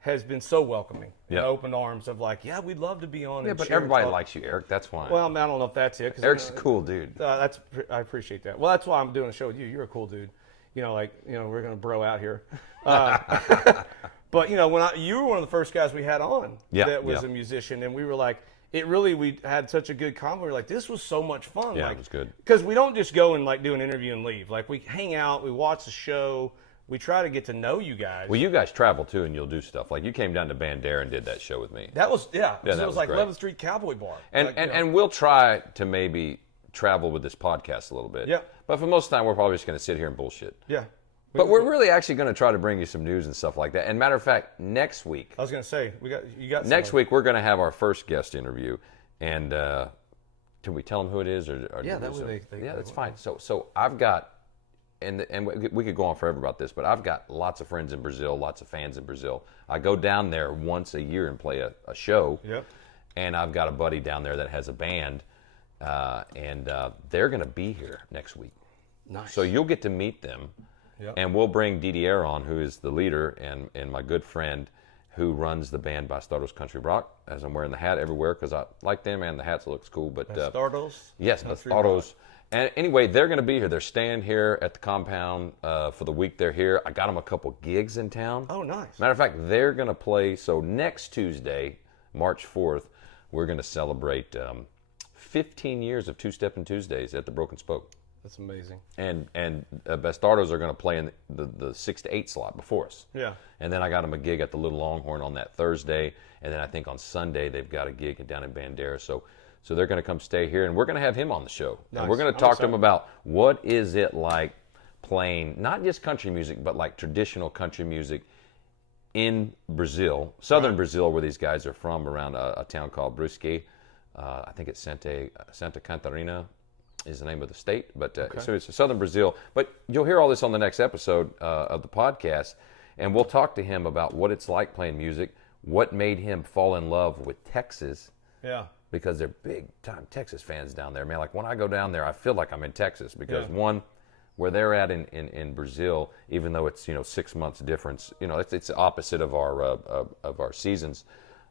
has been so welcoming Yeah. and open arms of like, yeah, we'd love to be on. Yeah, and but share and everybody talk. likes you, Eric. That's fine. Well, I, mean, I don't know if that's it. 'Cause, Eric's a cool dude. I appreciate that. Well, that's why I'm doing a show with you. You're a cool dude. We're gonna bro out here. But you were one of the first guys we had on that was a musician, and we were like, we had such a good convo. We were like, this was so much fun. Yeah, like, it was good. Because we don't just go and like do an interview and leave. Like we hang out, we watch the show, we try to get to know you guys. Well, you guys travel too, and you'll do stuff. Like you came down to Bandera and did that show with me. That was that it was was like great. 11th Street Cowboy Bar. And, like, and we'll try to maybe travel with this podcast a little bit. Yeah. But for most of the time, we're probably just going to sit here and bullshit. yeah. But we're really actually going to try to bring you some news and stuff like that. And matter of fact, next week, I was gonna say you got next week we're going to have our first guest interview. And can we tell them who it is? Or Yeah, that way they yeah, that's fine. So I've got, and we could go on forever about this, but I've got lots of friends in Brazil, lots of fans in Brazil. I go down there once a year and play a show. Yep. And I've got a buddy down there that has a band, and they're going to be here next week. Nice. So you'll get to meet them, Yep. and we'll bring Didier on, who is the leader and my good friend who runs the band Bastardos Country Rock, as I'm wearing the hat everywhere because I like them and the hats looks cool. But Bastardos? yes, Country Bastardos. And anyway, they're going to be here. They're staying here at the compound for the week they're here. I got them a couple gigs in town. Oh, nice. Matter of fact, they're going to play. So next Tuesday, March 4th, we're going to celebrate 15 years of Two-Steppin' Tuesdays at the Broken Spoke. That's amazing. And Bastardos are going to play in the 6 to 8 slot before us. Yeah. And then I got them a gig at the Little Longhorn on that Thursday. And then I think on Sunday they've got a gig down in Bandera. So they're going to come stay here, and we're going to have him on the show. Nice. And we're going to talk to him about what is it like playing not just country music, but like traditional country music in Brazil, southern Brazil, where these guys are from, around a town called Brusque. I think it's Santa Catarina is the name of the state, but so it's southern Brazil. But you'll hear all this on the next episode of the podcast, and we'll talk to him about what it's like playing music, what made him fall in love with Texas. Yeah. Because they're big-time Texas fans down there, man. Like, when I go down there, I feel like I'm in Texas because, one, where they're at in Brazil, even though it's, 6 months difference, it's the opposite of our seasons.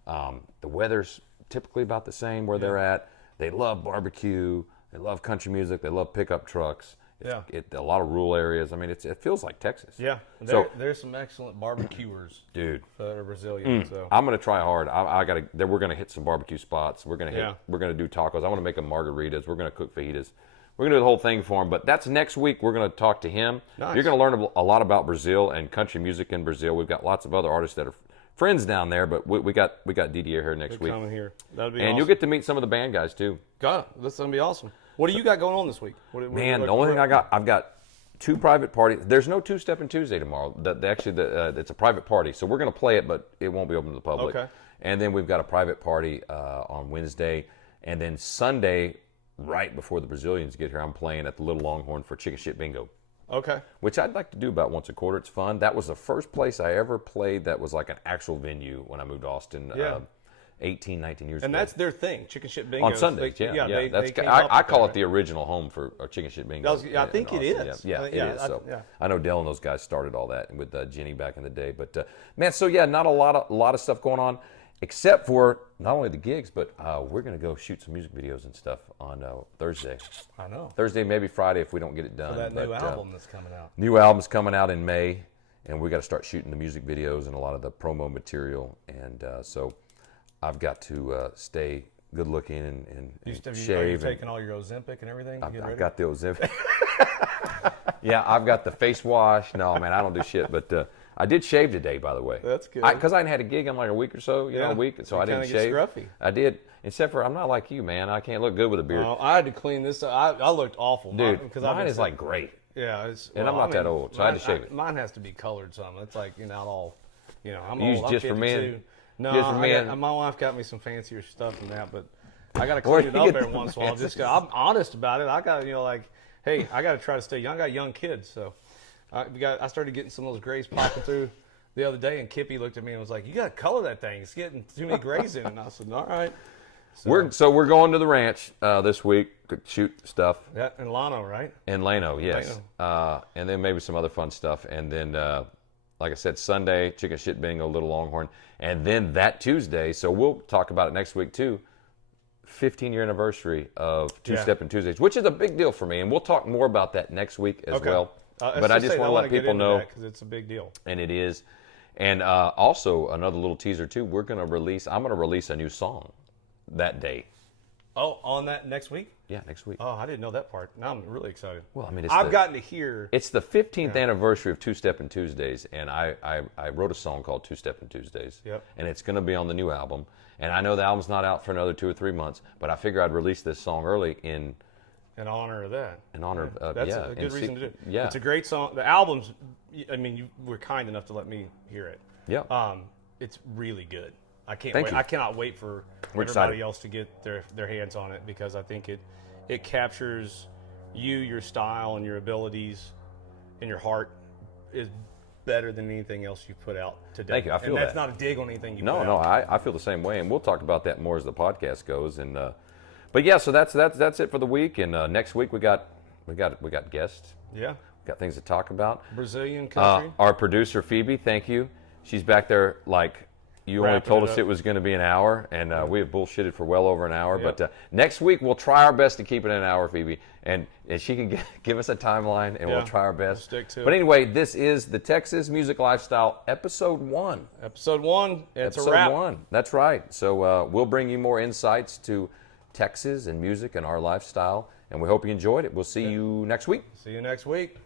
The weather's typically about the same where they're at. They love barbecue. They love country music. They love pickup trucks. A lot of rural areas. I mean, it feels like Texas. Yeah. There's some excellent barbecuers, dude, that are Brazilian. So I'm gonna try hard. We're gonna hit some barbecue spots. We're gonna do tacos. I want to make them margaritas. We're gonna cook fajitas. We're gonna do the whole thing for him. But that's next week. We're gonna talk to him. Nice. You're gonna learn a lot about Brazil and country music in Brazil. We've got lots of other artists that are friends down there, but we got Didier here next week. coming here. That'd be And awesome. you'll get to meet some of the band guys too. God, that's gonna be awesome. What do you got going on this week? Man, the only thing I've got 2 private parties. There's no Two-Steppin' Tuesday tomorrow. It's a private party, so we're going to play it, but it won't be open to the public. Okay. And then we've got a private party on Wednesday, and then Sunday, right before the Brazilians get here, I'm playing at the Little Longhorn for Chicken Shit Bingo. Okay. Which I'd like to do about once a quarter. It's fun. That was the first place I ever played that was like an actual venue when I moved to Austin. 18, 19 years ago. And that's their thing, Chicken Shit Bingo. On Sundays, yeah. They came I up with call that, it the original home for Chicken Shit Bingo. I think it in Austin. is. Yeah, I it think- is. I know Dell and those guys started all that with Jenny back in the day. But man, so yeah, not a lot of stuff going on, except for not only the gigs, but we're gonna go shoot some music videos and stuff on Thursday. I know. Thursday, maybe Friday if we don't get it done. For that but, new album that's coming out. New album's coming out in May, and we got to start shooting the music videos and a lot of the promo material, and so I've got to stay good looking and Are you shave. taking all your Ozempic and everything? I've got the Ozempic. Yeah, I've got the face wash. No, man, I don't do shit. But I did shave today, by the way. That's good. Because I hadn't had a gig in like a week or so, a week, so You I didn't kinda get shave. scruffy. I did, except for I'm not like you, man. I can't look good with a beard. I had to clean this up. I looked awful. Dude, because mine is like great. Yeah, And I'm not that old, so I had to shave it. Mine has to be colored some. It's like, not all, I'm You use old. I'm just for men? 52. No, Just for men? my wife got me some fancier stuff than that, but I got to Where'd clean it you up get every the once in a while. fancy I'm honest about it. I got, hey, I got to try to stay young. I got young kids, so I started getting some of those grays popping through the other day, and Kippy looked at me and was like, "You got to color that thing. It's getting too many grays in it." And I said, "All right." So, We're going to the ranch this week to shoot stuff. that and Lano, right? In Lano, yes. And then maybe some other fun stuff. And then like I said, Sunday, chicken shit bingo, Little Longhorn. And then that Tuesday, so we'll talk about it next week too, 15-year anniversary of Two-Stepping Tuesdays, which is a big deal for me. And we'll talk more about that next week as well. But I just want to let people know. Because it's a big deal. And it is. And also, another little teaser too, I'm going to release a new song that day. Oh, on that next week? Yeah, next week. Oh, I didn't know that part. Now I'm really excited. Well, I mean, I've gotten to hear. It's the 15th anniversary of Two-Stepping Tuesdays, and I wrote a song called Two-Stepping Tuesdays. Yep. And it's going to be on the new album. And I know the album's not out for another 2 or 3 months, but I figure I'd release this song early in honor of that. In honor of that's a good reason to do it. Yeah. It's a great song. The album's, I mean, you were kind enough to let me hear it. Yeah. It's really good. I can't Thank wait. you. I cannot wait for We're everybody excited. else to get their hands on it, because I think it captures you, your style, and your abilities, and your heart is better than anything else you've put out today. Thank you. I feel and that's that. not a dig on anything you No, put no, out. I feel the same way, and we'll talk about that more as the podcast goes. And but yeah, so that's it for the week. And next week we got guests. Yeah. We got things to talk about. Brazilian country. Our producer Phoebe, thank you. She's back there like. You only Wrapping told it us up. it was going to be an hour, and we have bullshitted for well over an hour. Yep. But next week, we'll try our best to keep it an hour, Phoebe. And she can give us a timeline, and we'll try our best. We'll stick to but it. anyway, this is the Texas Music Lifestyle, Episode 1. Episode 1. It's Episode a wrap. 1. That's right. So we'll bring you more insights to Texas and music and our lifestyle. And we hope you enjoyed it. We'll see you next week. See you next week.